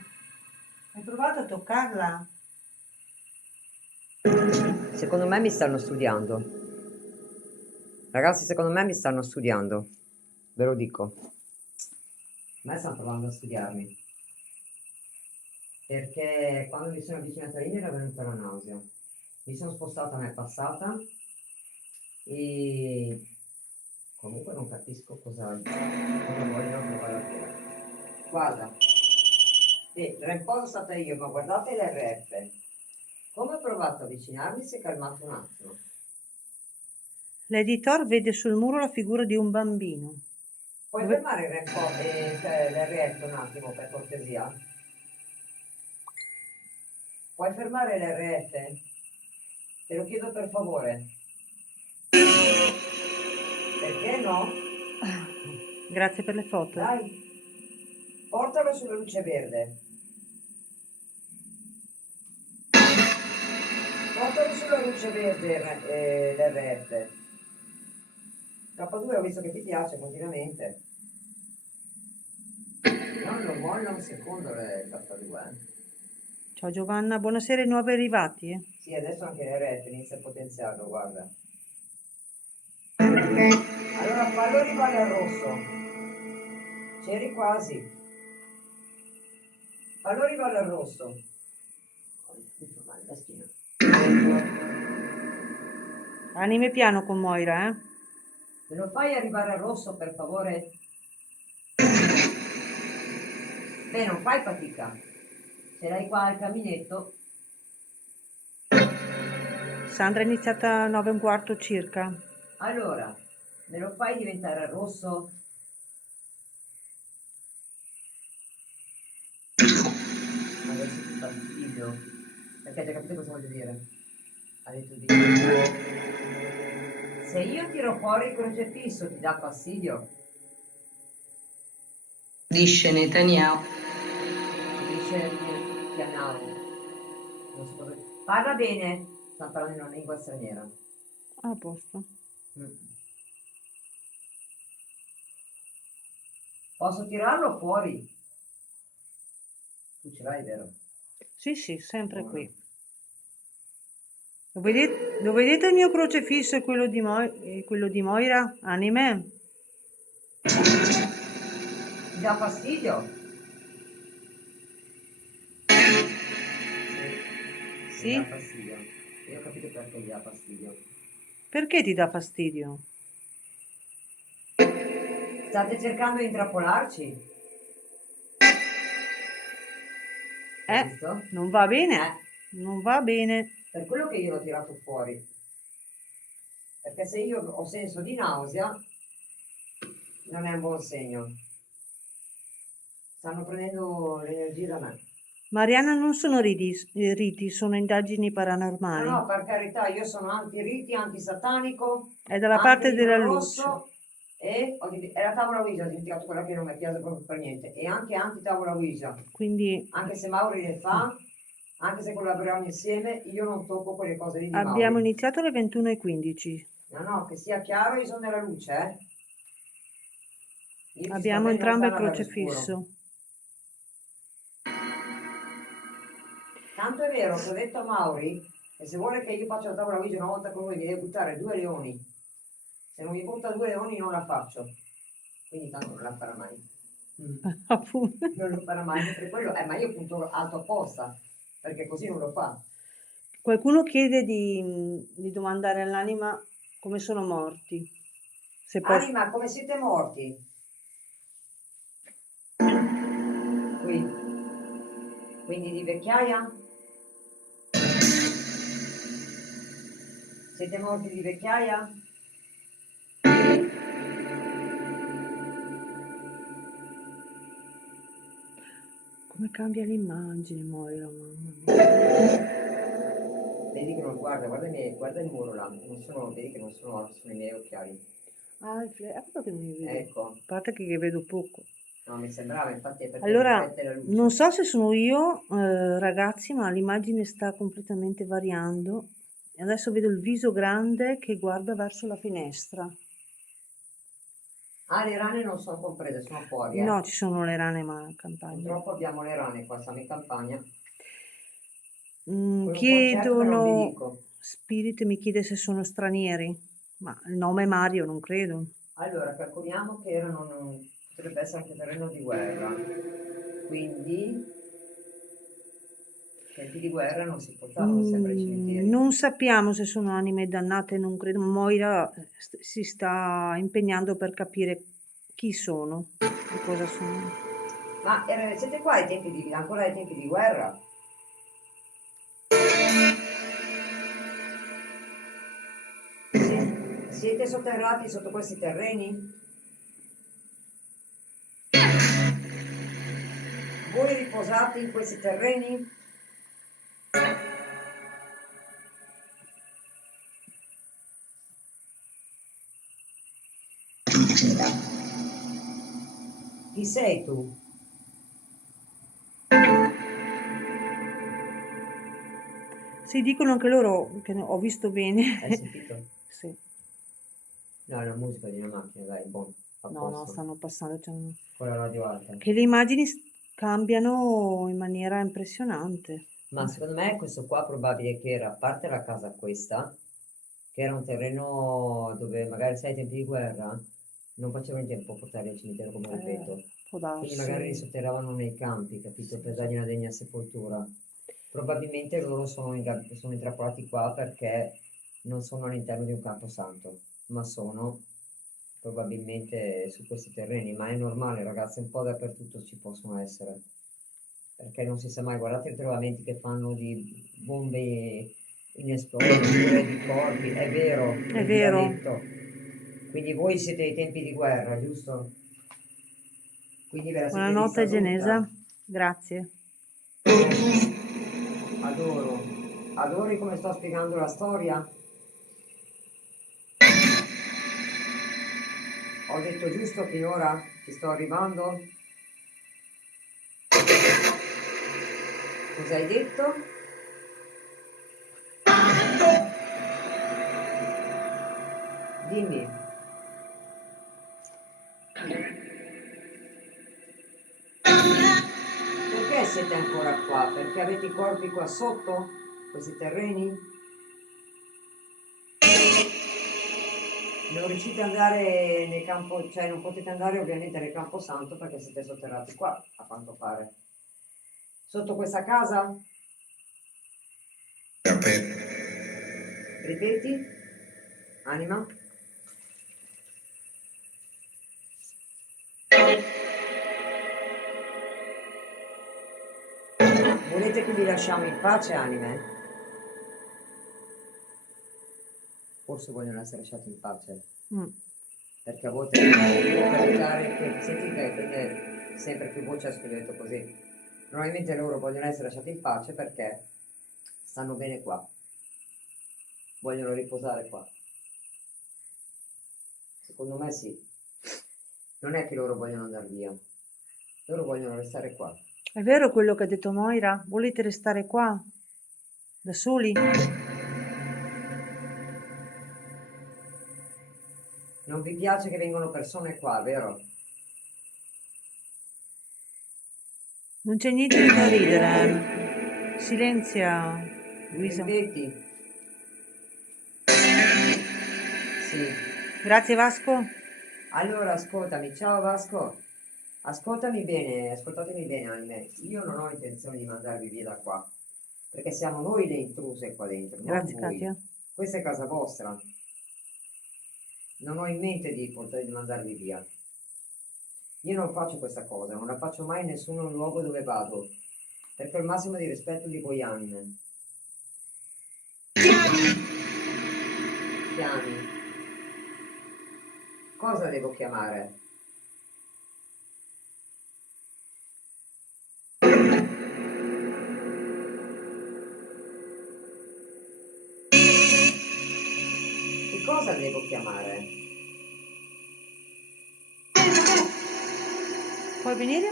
Hai provato a toccarla? Secondo me mi stanno studiando. Ragazzi, secondo me mi stanno studiando. Ve lo dico. A me stanno provando a studiarmi. Perché quando mi sono avvicinata a lì mi era venuta la nausea. Mi sono spostata, mi è passata. E comunque non capisco cosa vogliono provare a dire. Guarda, l'imposto stata io, ma guardate l'RF. Come ho provato a avvicinarmi si è calmato un attimo. L'editor vede sul muro la figura di un bambino. Puoi fermare l'RF un attimo per cortesia? Puoi fermare l'RF? Te lo chiedo per favore. Perché no? Grazie per le foto. Dai, portalo sulla luce verde. Portalo sulla luce verde l'RF. K2 ho visto che ti piace continuamente. Non lo molla un secondo K2. Ciao Giovanna, buonasera ai nuovi arrivati. Sì, adesso anche l'RF inizia a potenziarlo, guarda. Allora fallo arrivare al rosso. C'eri quasi. Fallo arrivare al rosso. Oh, mi fa male la schiena. Anime piano con Moira, eh? Me lo fai arrivare al rosso per favore? Beh, non fai fatica. Ce l'hai qua al caminetto? Sandra è iniziata a 9:15 circa. Allora, me lo fai diventare rosso? Adesso ti fastidio. Perché hai già capito cosa voglio dire? Ha detto di... Se io tiro fuori il crocefisso ti dà fastidio? Dice Netanyahu. Dice Pianau. Non so cosa... Parla bene. Sta parlando in una lingua straniera. A posto. Mm. Posso tirarlo fuori? Tu ce l'hai, vero? Sì, sì, sempre Buono. qui. Lo vedete il mio crocefisso e quello quello di Moira? Anime? Ti dà fastidio? Sì. Mi dà Sì? fastidio. Io ho capito perché gli dà fastidio. Perché ti dà fastidio? State cercando di intrappolarci? Hai visto? Non va bene? Non va bene. Per quello che io l'ho tirato fuori. Perché se io ho senso di nausea, non è un buon segno. Stanno prendendo l'energia da me. Mariana, non sono riti, sono indagini No, paranormali. no, per carità, io sono anti-riti, anti-satanico, È dalla parte anti-libro della rosso e è la tavola Ouija, ho dimenticato quella che non mi piace proprio per niente. E anche anti-tavola Ouija. Quindi Anche se Mauri le fa, anche se collaboriamo insieme, io non tocco quelle cose lì di abbiamo Mauri. iniziato alle 21:15. No, no, che sia chiaro, io sono nella luce, Io ti sto Abbiamo ben entrambe il lontana dall'oscuro. crocefisso. Tanto è vero che ho detto a Mauri che se vuole che io faccia la tavola Ouija una volta con lui mi deve buttare 2 leoni. Se non mi butta 2 leoni non la faccio. Quindi tanto non la farà mai. Appunto. Non lo farà mai per quello. Ma io punto alto apposta, perché così non lo fa. Qualcuno chiede di domandare all'anima come sono morti. Se pos- Anima, come siete morti? Qui. Quindi di vecchiaia? Siete morti di vecchiaia? Come cambia l'immagine, Moira, mamma mia. Vedi che non guarda, guarda il muro là, vedi che non sono i miei occhiali. Ah, ecco che non mi vedo. Ecco, A parte che vedo poco. no, mi sembrava, infatti è perché Allora, riflette la luce. non so se sono io, ragazzi, ma l'immagine sta completamente variando. E adesso vedo il viso grande che guarda verso la finestra. Ah, le rane non sono comprese, sono fuori, No, ci sono le rane, ma in campagna. Purtroppo abbiamo le rane qua, siamo in campagna. Mm, Con un po' certo che non vi chiedono, dico. Spirit mi chiede se sono stranieri, ma il nome è Mario, non credo. Allora, calcoliamo che potrebbe essere anche terreno di guerra. Quindi, tempi di guerra non si portavano sempre ai cimiteri. Non sappiamo se sono anime dannate, non credo. Moira si sta impegnando per capire chi sono e cosa sono. Ma siete qua ancora ai tempi di guerra? Siete sotterrati sotto questi terreni? Voi riposate in questi terreni? Chi sei tu? Sì, dicono anche loro, che ho visto bene. Hai sentito? Sì. No, è la musica di una macchina, dai, buono, a No, posto. stanno passando. Con la radio alta. Che le immagini cambiano in maniera impressionante. Ma secondo me questo qua probabile che era, a parte la casa questa, che era un terreno dove magari sai ai tempi di guerra non facevano in tempo a portarli al cimitero come ripeto. Può Quindi magari li darsi. sotterravano nei campi, capito? Sì, Per sì. dargli una degna sepoltura. Probabilmente loro sono intrappolati qua perché non sono all'interno di un camposanto, ma sono probabilmente su questi terreni. Ma è normale, ragazzi, un po' dappertutto ci possono essere. Perché non si sa mai, guardate i trovamenti che fanno di bombe inesplose, oppure di corpi, è vero, È e vi ha vero. detto. Quindi voi siete ai tempi di guerra, giusto? Quindi ve la siete vista Buonanotte brutta. Genesa. Grazie. Adoro. Adori come sto spiegando la storia? Ho detto giusto finora? Ci sto arrivando? Cosa hai detto? Dimmi. Perché siete ancora qua? Perché avete i corpi qua sotto? Questi terreni? Non riuscite ad andare nel campo, cioè non potete andare ovviamente nel camposanto perché siete sotterrati qua, a quanto pare. Sotto questa casa? Ripeti? Anima? Volete che vi lasciamo in pace, anime? Forse vogliono essere lasciati in pace. Mm. Perché a volte può capitare che sentite, prende sempre più voce, adesso vi ho detto così. Probabilmente loro vogliono essere lasciati in pace perché stanno bene qua. Vogliono riposare qua. Secondo me sì. Non è che loro vogliono andare via. Loro vogliono restare qua. È vero quello che ha detto Moira? Volete restare qua? Da soli? Non vi piace che vengano persone qua, vero? Non c'è niente da ridere. Silenzia, Luisa. Ripeti. Sì. Grazie Vasco. Allora, ascoltami, ciao Vasco. Ascoltami bene, ascoltatemi bene, anime. Io non ho intenzione di mandarvi via da qua, perché siamo noi le intruse qua dentro, non Grazie voi. Katia. Questa è casa vostra. Non ho in mente di mandarvi via. Io non faccio questa cosa, non la faccio mai in nessun luogo dove vado, perché ho il massimo di rispetto di voi anime. Chiami. Cosa devo chiamare? Che cosa devo chiamare? Puoi venire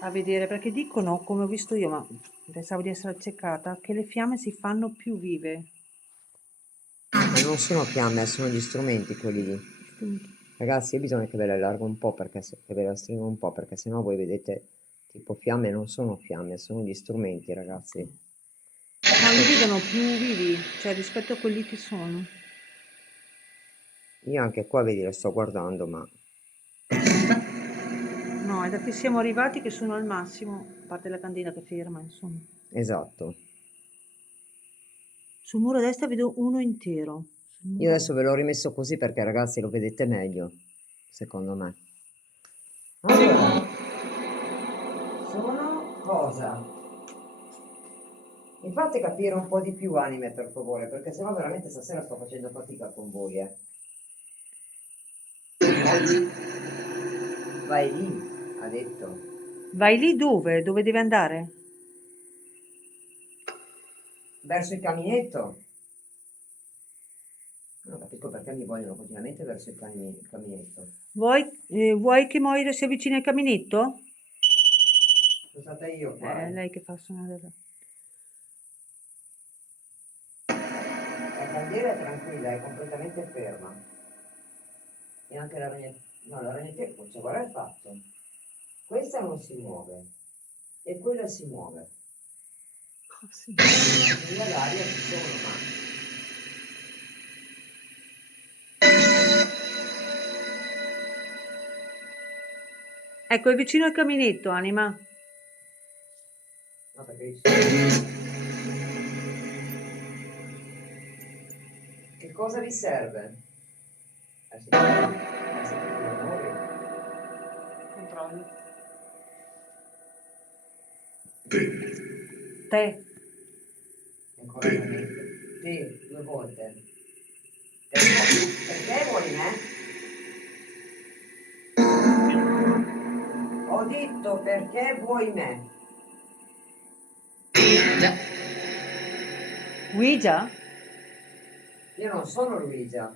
a vedere perché dicono, come ho visto io, ma pensavo di essere accecata, che le fiamme si fanno più vive. Ma non sono fiamme, sono gli strumenti quelli lì. Ragazzi, io bisogna che ve le allargo un po' perché che ve le stringo un po' perché sennò voi vedete tipo fiamme non sono fiamme, sono gli strumenti, ragazzi. No, li vedono più vivi, cioè rispetto a quelli che sono. Io anche qua, vedi, le sto guardando, ma No, è da che siamo arrivati che sono al massimo, a parte la candela che ferma, insomma. esatto. Sul muro a destra vedo uno intero. Sul Io muro a adesso ve l'ho rimesso così perché ragazzi lo vedete meglio, secondo me. Allora, sono cosa? Mi fate capire un po' di più anime per favore, perché sennò veramente stasera sto facendo fatica con voi, eh. Vai lì, ha detto. Vai lì dove? Dove devi andare? Verso il caminetto. Non capisco perché mi vogliono continuamente verso il caminetto. Vuoi che Moira si avvicini al caminetto? Sono stata io qua, È lei che fa suonare la... La candela è tranquilla, è completamente ferma. E anche la ragnatela, no, la ragnatela, cioè, guarda il fatto. Questa non si muove e quella si muove. Oh, sì. Nell'aria ci sono, ma Ecco, è vicino al caminetto, Anima. no, perché dici, che cosa vi serve? Si muove. Controllo. Te. Te. Ancora sì, 2 volte. Perché vuoi me? Ho detto perché vuoi me? Ouija? Io non sono Luisa.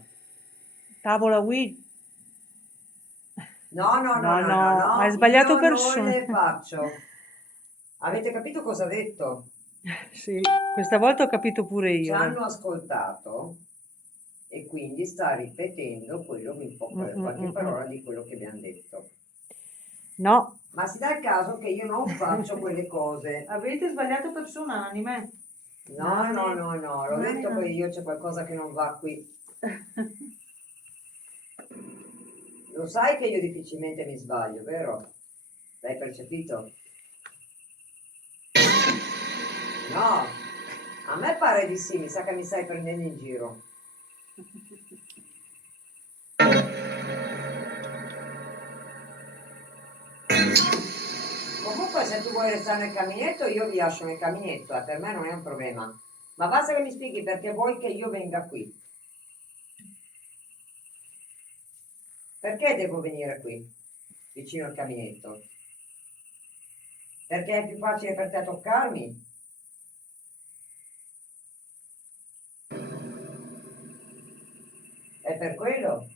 Tavola Ouija? No, no, no, No, no, no, no, hai no, sbagliato io non persona. le faccio. Avete capito cosa ho detto? Sì, questa volta ho capito pure Ci io. hanno ascoltato e quindi sta ripetendo qualche Mm. parola di quello che abbiamo detto. No, Ma si dà il caso che io non faccio quelle cose. avete sbagliato persona, Anime. No, no, no, no, l'ho detto no. che io c'è qualcosa che non va qui. Lo sai che io difficilmente mi sbaglio, vero? L'hai percepito? No, a me pare di sì, mi sa che mi stai prendendo in giro. Comunque se tu vuoi restare nel caminetto io vi lascio nel caminetto, per me non è un problema. Ma basta che mi spieghi perché vuoi che io venga qui. Perché devo venire qui, vicino al caminetto? Perché è più facile per te toccarmi? È per quello?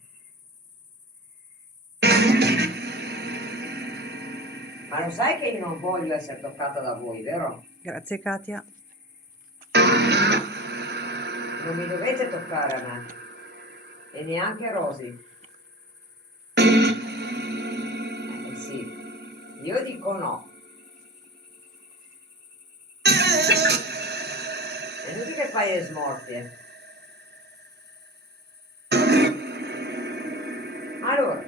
Ma lo sai che io non voglio essere toccata da voi, vero? Grazie, Katia. Non mi dovete toccare a me. E neanche Rosy. Sì, io dico no. È inutile che fai le smorfie. Allora,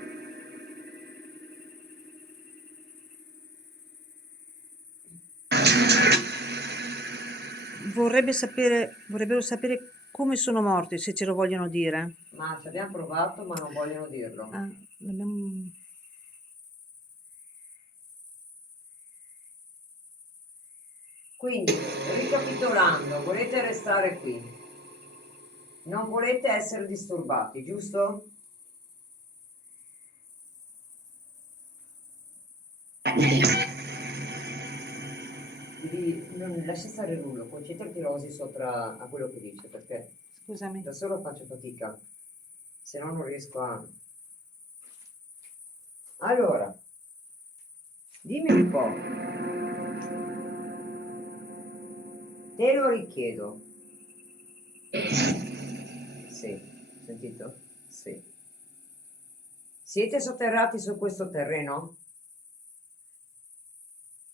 vorrebbero sapere come sono morti, se ce lo vogliono dire. ma ci abbiamo provato, ma non vogliono dirlo. Ah, dobbiamo- Quindi, ricapitolando, volete restare qui. Non volete essere disturbati, giusto? Non lascia stare il rullo, concentrati Rosy sopra a quello che dice, perché Scusami. da solo faccio fatica, se no non riesco a... Allora, dimmi un po', te lo richiedo. Sì, sentito? Sì. Siete sotterrati su questo terreno?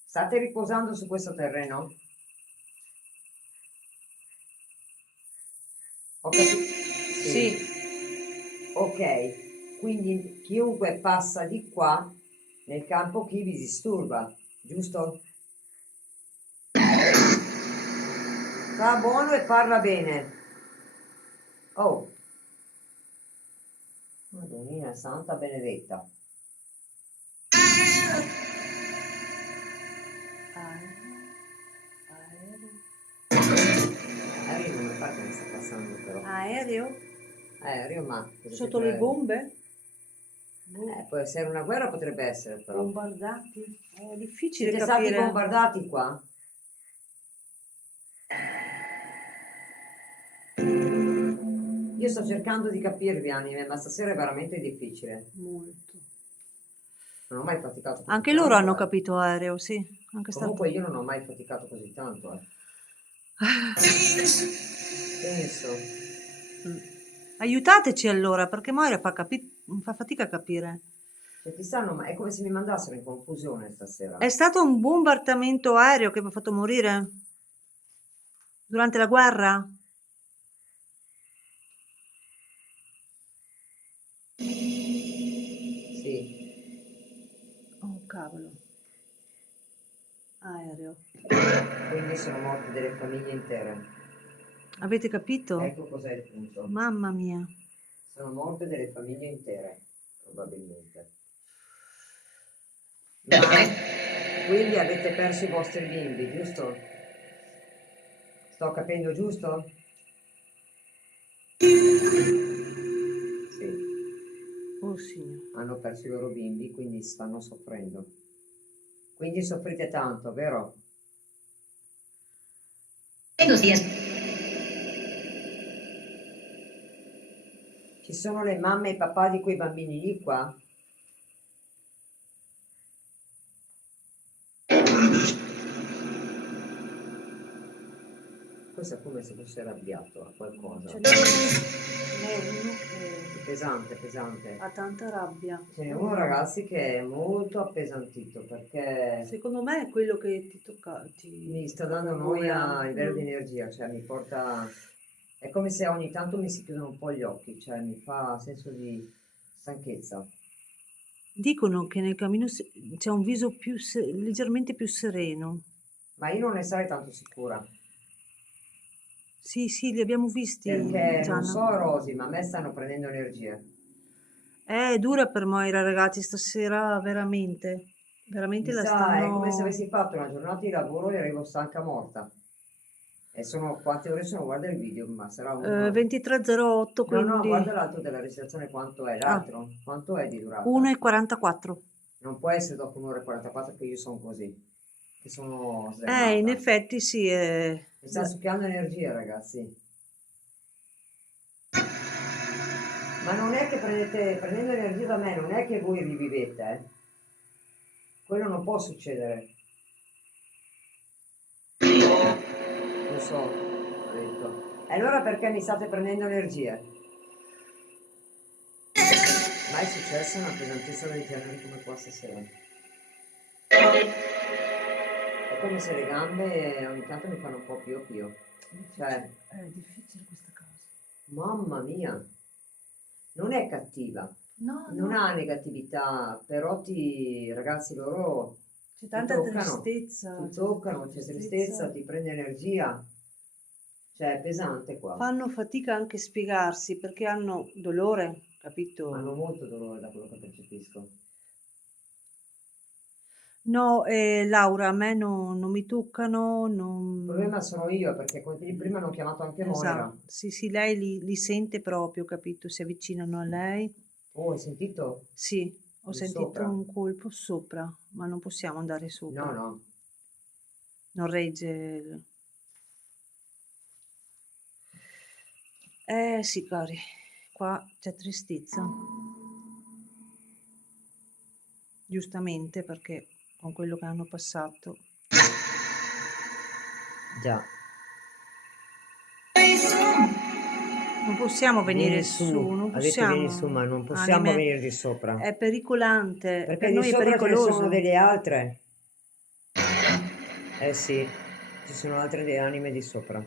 State riposando su questo terreno? Ho capito? Sì, Ok, quindi chiunque passa di qua nel campo chi vi disturba, giusto? Sta buono e parla bene. Oh, Madonnina Santa Benedetta. Aereo non mi fa che mi sta passando però. aereo? Aereo, ma cosa Sotto le c'entra? bombe? Può essere una guerra, potrebbe essere però. Bombardati? È difficile Siete stati capire. bombardati qua? Io sto cercando di capirvi, anime, ma stasera è veramente difficile. Molto. Non ho mai faticato così Anche tanto. loro hanno capito aereo, sì. Anche Comunque stato. io non ho mai faticato così tanto, Penso. Aiutateci allora, perché Moira fa fatica a capire. Cioè, ti stanno, ma è come se mi mandassero in confusione stasera. È stato un bombardamento aereo che mi ha fatto morire? Durante la guerra? Sì, Oh, cavolo. Aereo. quindi sono morte delle famiglie intere. Avete capito? Ecco cos'è il punto. Mamma mia. Sono morte delle famiglie intere, probabilmente. Ma quindi avete perso i vostri bimbi, giusto? Sto capendo giusto? Sì, Oh, signore. hanno perso i loro bimbi, quindi stanno soffrendo. Quindi soffrite tanto, vero? Credo sia. Ci sono le mamme e i papà di quei bambini lì qua? Questo è come se fosse arrabbiato a qualcosa. Ce n'è uno che Pesante, pesante. ha tanta rabbia. Ce n'è uno ragazzi che è molto appesantito perché Secondo me è quello che ti tocca. mi sta dando noia a livello di energia, cioè mi porta... È come se ogni tanto mi si chiudono un po' gli occhi, cioè mi fa senso di stanchezza. Dicono che nel cammino c'è un viso leggermente più sereno. Ma io non ne sarei tanto sicura, Sì, sì, li abbiamo visti, perché non Gianna. so Rosy, ma a me stanno prendendo energie. È dura per Moira, ragazzi, stasera veramente. Veramente Mi la sa, è come se stanno... avessi fatto una giornata di lavoro e arrivo stanca morta. E sono quante ore sono? Guarda il video, ma sarà uno... 23:08, No, no, quindi... guarda l'altro della registrazione quanto è, Ah, l'altro, quanto è di durata? 1:44. Non può essere dopo un'ora e 44 che io sono così, che sono In sdermata. effetti sì, Mi sta succhiando energia, ragazzi. Ma non è che prendendo energia da me, non è che voi rivivete, eh. Quello non può succedere. Lo so, ho detto. E allora perché mi state prendendo energie? Mai successa una pesantezza del genere come qua stasera? È È come se le gambe ogni tanto mi fanno un po' pio pio. Cioè, È difficile questa cosa. mamma mia, non è cattiva, No, non no, ha negatività, però ragazzi, loro c'è ti tanta toccano, tristezza, ti c'è toccano, tanta c'è tristezza, ti prende energia, cioè è pesante qua. Fanno fatica anche a spiegarsi perché hanno dolore, capito? Hanno molto dolore da quello che percepisco. No, Laura, a me non mi toccano, Il non... problema sono io, perché come ti dico, prima hanno chiamato anche Moira. Esatto, sì, sì, lei li sente proprio, capito? Si avvicinano a lei. Oh, hai sentito? Sì, ho Di sentito sopra? un colpo sopra, ma non possiamo andare No, sopra. no. Non regge. Eh sì, cari, qua c'è tristezza. Giustamente, perché con quello che hanno passato. Già. Non possiamo venire Vieni su, su, non ha detto vieni su, possiamo, ma non possiamo anime, venire di sopra. è pericolante, Perché per di noi è sopra ce ne sono pericoloso. delle altre. Eh sì, ci sono altre anime di sopra.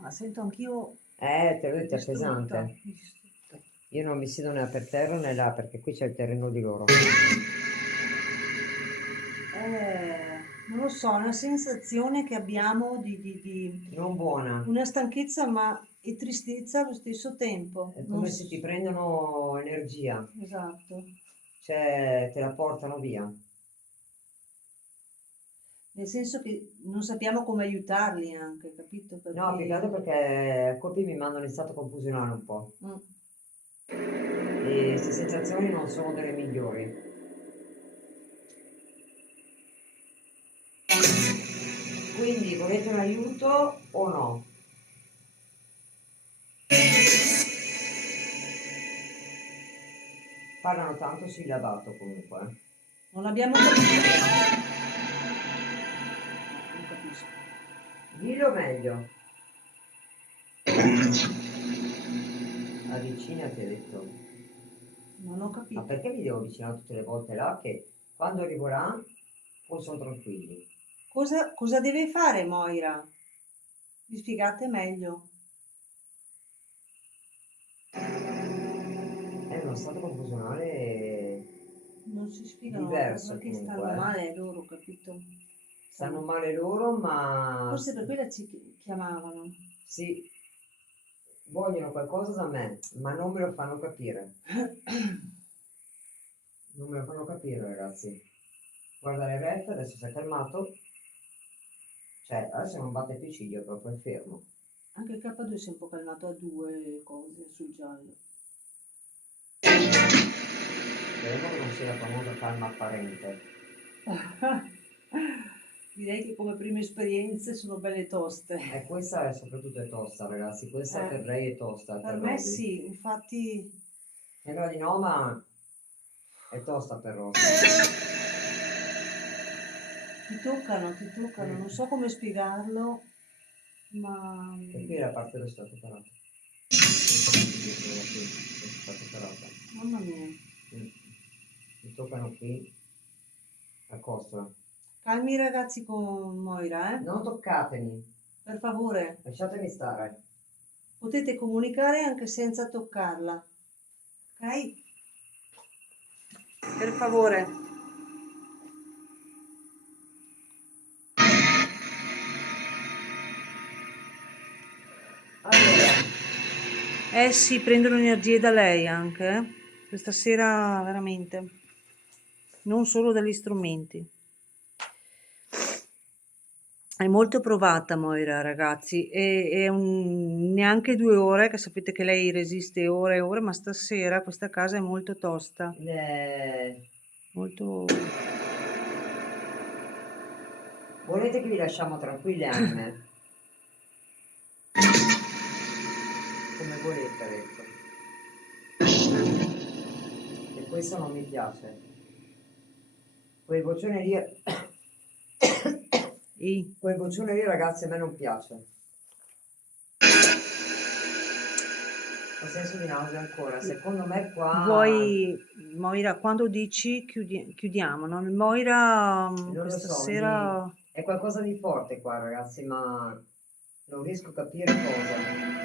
Ma sento anch'io Te l'ho detto, è distrutta, pesante. distrutta. Io non mi siedo né per terra né là, perché qui c'è il terreno di loro. Non lo so, è una sensazione che abbiamo Non buona. una stanchezza ma e tristezza allo stesso tempo. È Non come se ti prendono energia, Esatto, cioè te la portano via. nel senso che non sappiamo come aiutarli anche, capito? No, più che altro Perché perché a colpi mi mandano in stato confusionale un po'. mm, E queste sensazioni non sono delle migliori. Quindi volete un aiuto o no? Parlano tanto sillabato comunque. non abbiamo capito. Non capisco. Dillo meglio. Avvicinati, ha detto. Non ho Ma capito. perché mi devo avvicinare tutte le volte là che quando arrivo là poi sono tranquilli? Cosa deve fare Moira? Mi spiegate meglio. È uno stato confusionale Non si spiegano diverso perché stanno comunque. male loro, capito? Stanno male loro, ma Forse per quella ci chiamavano. sì, vogliono qualcosa da me, ma non me lo fanno capire. Non me lo fanno capire, ragazzi. Guarda le ref, adesso si è calmato. Cioè, adesso non batte più ciglio, proprio è fermo. Anche il K2 si è un po' calmato a due cose sul giallo. Speriamo che non sia la famosa calma apparente. Direi che come prime esperienze sono belle toste. E questa è soprattutto è tosta, ragazzi. Questa Eh, per lei è tosta, per per me Rosy. sì, infatti Sembra di no, ma è tosta per Rosy. ti toccano, non so come spiegarlo, ma E qui è la parte dove è stata parata. Questa è stata parata. mamma mia. Mi toccano qui, a costola. Calmi i ragazzi con Moira, Non toccatemi, per favore. lasciatemi stare. Potete comunicare anche senza toccarla, ok? Per favore. Allora, Eh sì, prendono energie da lei anche, eh. Questa sera veramente. Non solo dagli strumenti. È molto provata Moira, ragazzi, e neanche 2 ore, che sapete che lei resiste ore e ore, ma stasera questa casa è molto tosta, molto... volete che vi lasciamo tranquille, anime? Come volete, ha detto. E questo non mi piace. Quel vocione lì, Ehi, quel vocione lì, ragazzi, a me non piace. Ho senso di nausea ancora. Secondo me qua Vuoi, Moira, quando dici chiudiamo, no? Moira, non lo questa so, sera... è qualcosa di forte qua, ragazzi, ma non riesco a capire cosa.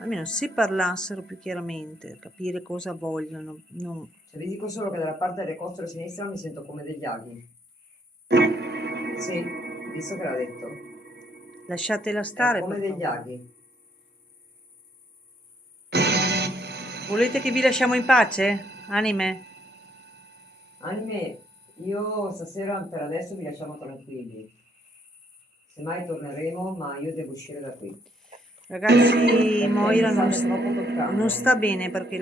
Almeno se parlassero più chiaramente, capire cosa vogliono. Cioè, vi dico solo che dalla parte del recostolo a sinistra mi sento come degli aghi. Sì, visto che l'ha detto. Lasciatela È stare, come per degli favore. aghi. Volete che vi lasciamo in pace, anime? Anime, io stasera per adesso vi lasciamo tranquilli. Semmai torneremo, ma io devo uscire da qui. Ragazzi, Perché Moira mi state troppo toccando. non sta bene perché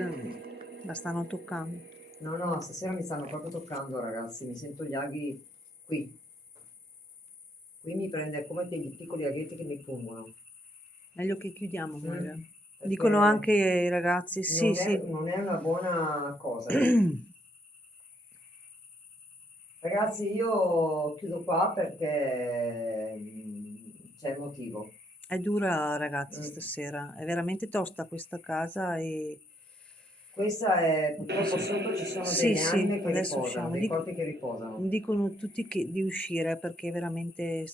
la stanno toccando. No, no, stasera mi stanno proprio toccando, ragazzi. Mi sento gli aghi qui. Qui mi prende come dei piccoli aghetti che mi pungono. Meglio che chiudiamo, Moira. Perché Dicono anche i ragazzi, sì, sì. non è una buona cosa. Ragazzi, io chiudo qua perché c'è il motivo. È dura, ragazzi, Mm. stasera. È veramente tosta questa casa e... Questa è, purtroppo sotto ci sono Sì, delle sì, anime che adesso riposano, usciamo. dei corpi che riposano. Dicono tutti di uscire perché veramente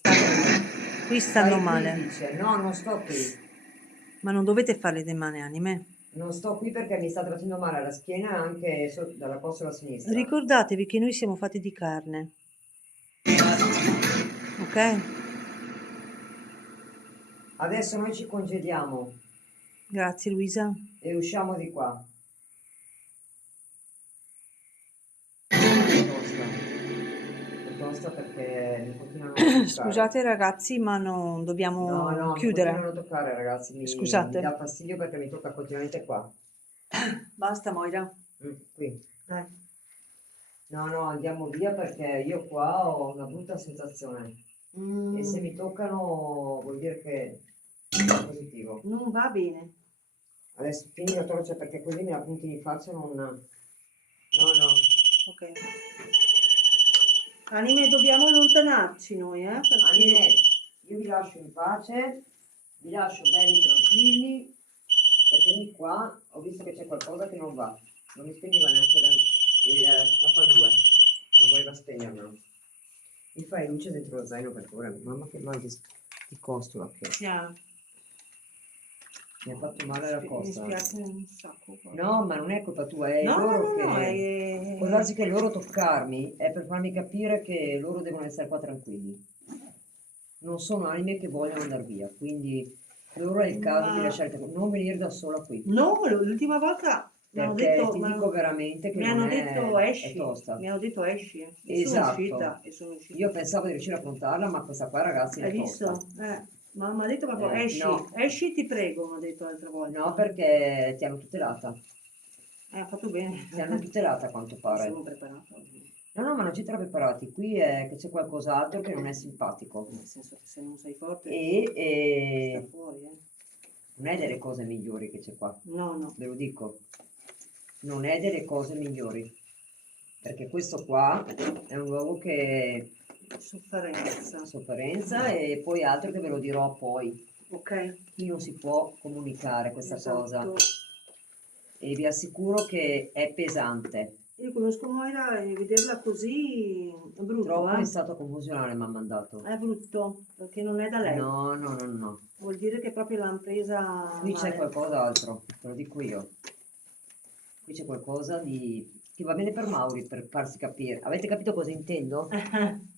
qui stanno Stai qui, male. dice. No, non sto qui. Ma non dovete farle dei male, anime. Non sto qui perché mi sta facendo male alla schiena e anche dalla costola sinistra. Ricordatevi che noi siamo fatti di carne. Ok? Adesso noi ci congediamo Grazie, Luisa. e usciamo di qua. È tosta perché mi continuano a toccare. Scusate, ragazzi, ma non No, dobbiamo no, mi chiudere. continuano a toccare, ragazzi. Mi Scusate. dà fastidio perché mi tocca continuamente qua. Basta, Moira. Qui. Dai. No, no, andiamo via perché io qua ho una brutta sensazione. E se mi toccano vuol dire che è positivo. Non va bene. Adesso fini la torcia perché così me la punti in faccia non... No, no. Ok. Anime, dobbiamo allontanarci noi, perché... Anime, io vi lascio in pace, vi lascio belli tranquilli, perché di qua ho visto che c'è qualcosa che non va. Non mi spegneva neanche il K2, non voleva spegnermelo. Mi fai luce dentro lo zaino per favore, mamma che mal di costola che mi ha fatto male la Mi costa. spiace un sacco. No, ma non è colpa tua, è No, loro no, che... no, è... Può darsi che loro toccarmi è per farmi capire che loro devono essere qua tranquilli. Non sono anime che vogliono andare via, quindi loro è il caso di Ma- lasciare non venire da sola qui. No, l'ultima volta mi hanno Perché detto... ti dico veramente che mi non hanno è, detto è esci. tosta. Mi hanno detto esci. E Esatto. sono uscita. Io pensavo di riuscire a affrontarla, ma questa qua ragazzi Hai è tosta. visto? Ma mi ha detto proprio esci. No. Esci, ti prego, mi ha detto l'altra volta. No, perché ti hanno tutelata. Ha fatto bene. Ti hanno tutelata a quanto pare. Sono preparata oggi. No, no, ma non ci trovi preparati. Qui è che c'è qualcos'altro che non è simpatico. Nel senso che se non sei forte, E sta fuori, non è delle cose migliori che c'è qua. No, no. Ve lo dico. Non è delle cose migliori. Perché questo qua è un luogo che Sofferenza. sofferenza e poi altro che ve lo dirò poi. Ok? Qui non si può comunicare questa cosa Esatto. e vi assicuro che è pesante. Io conosco Moira e vederla così è brutto, Troppo in stato confusionale mi ha mandato. È brutto, perché non è da lei. No, no, no, no. Vuol dire che proprio l'hanno presa Qui c'è male. qualcos'altro, te lo dico io. Qui c'è qualcosa di... che va bene per Mauri, per farsi capire. Avete capito cosa intendo?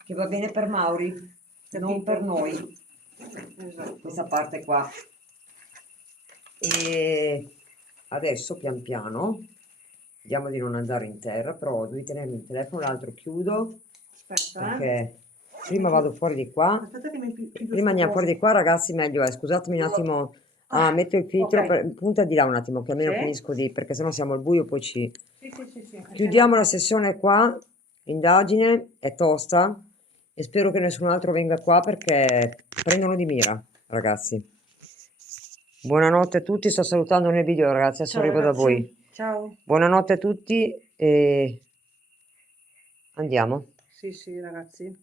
Che va bene per Mauri, non Capito. per noi. Esatto. Questa parte qua. E adesso pian piano vediamo di non andare in terra, però devi tenermi il telefono, l'altro chiudo Aspetta, perché prima vado fuori di qua. Aspetta che mi chiudo Prima andiamo sto fuori di qua, ragazzi, meglio è. Scusatemi un attimo. Ah, metto il filtro, ok. punta di là un attimo, che almeno Sì. finisco di, perché sennò siamo al buio, poi ci... Sì. Chiudiamo la sessione qua, l'indagine è tosta e spero che nessun altro venga qua perché prendono di mira, ragazzi. Buonanotte a tutti, sto salutando nel video, ragazzi, adesso Ciao arrivo da ragazzi. voi. Ciao. Buonanotte a tutti e andiamo. Sì, ragazzi.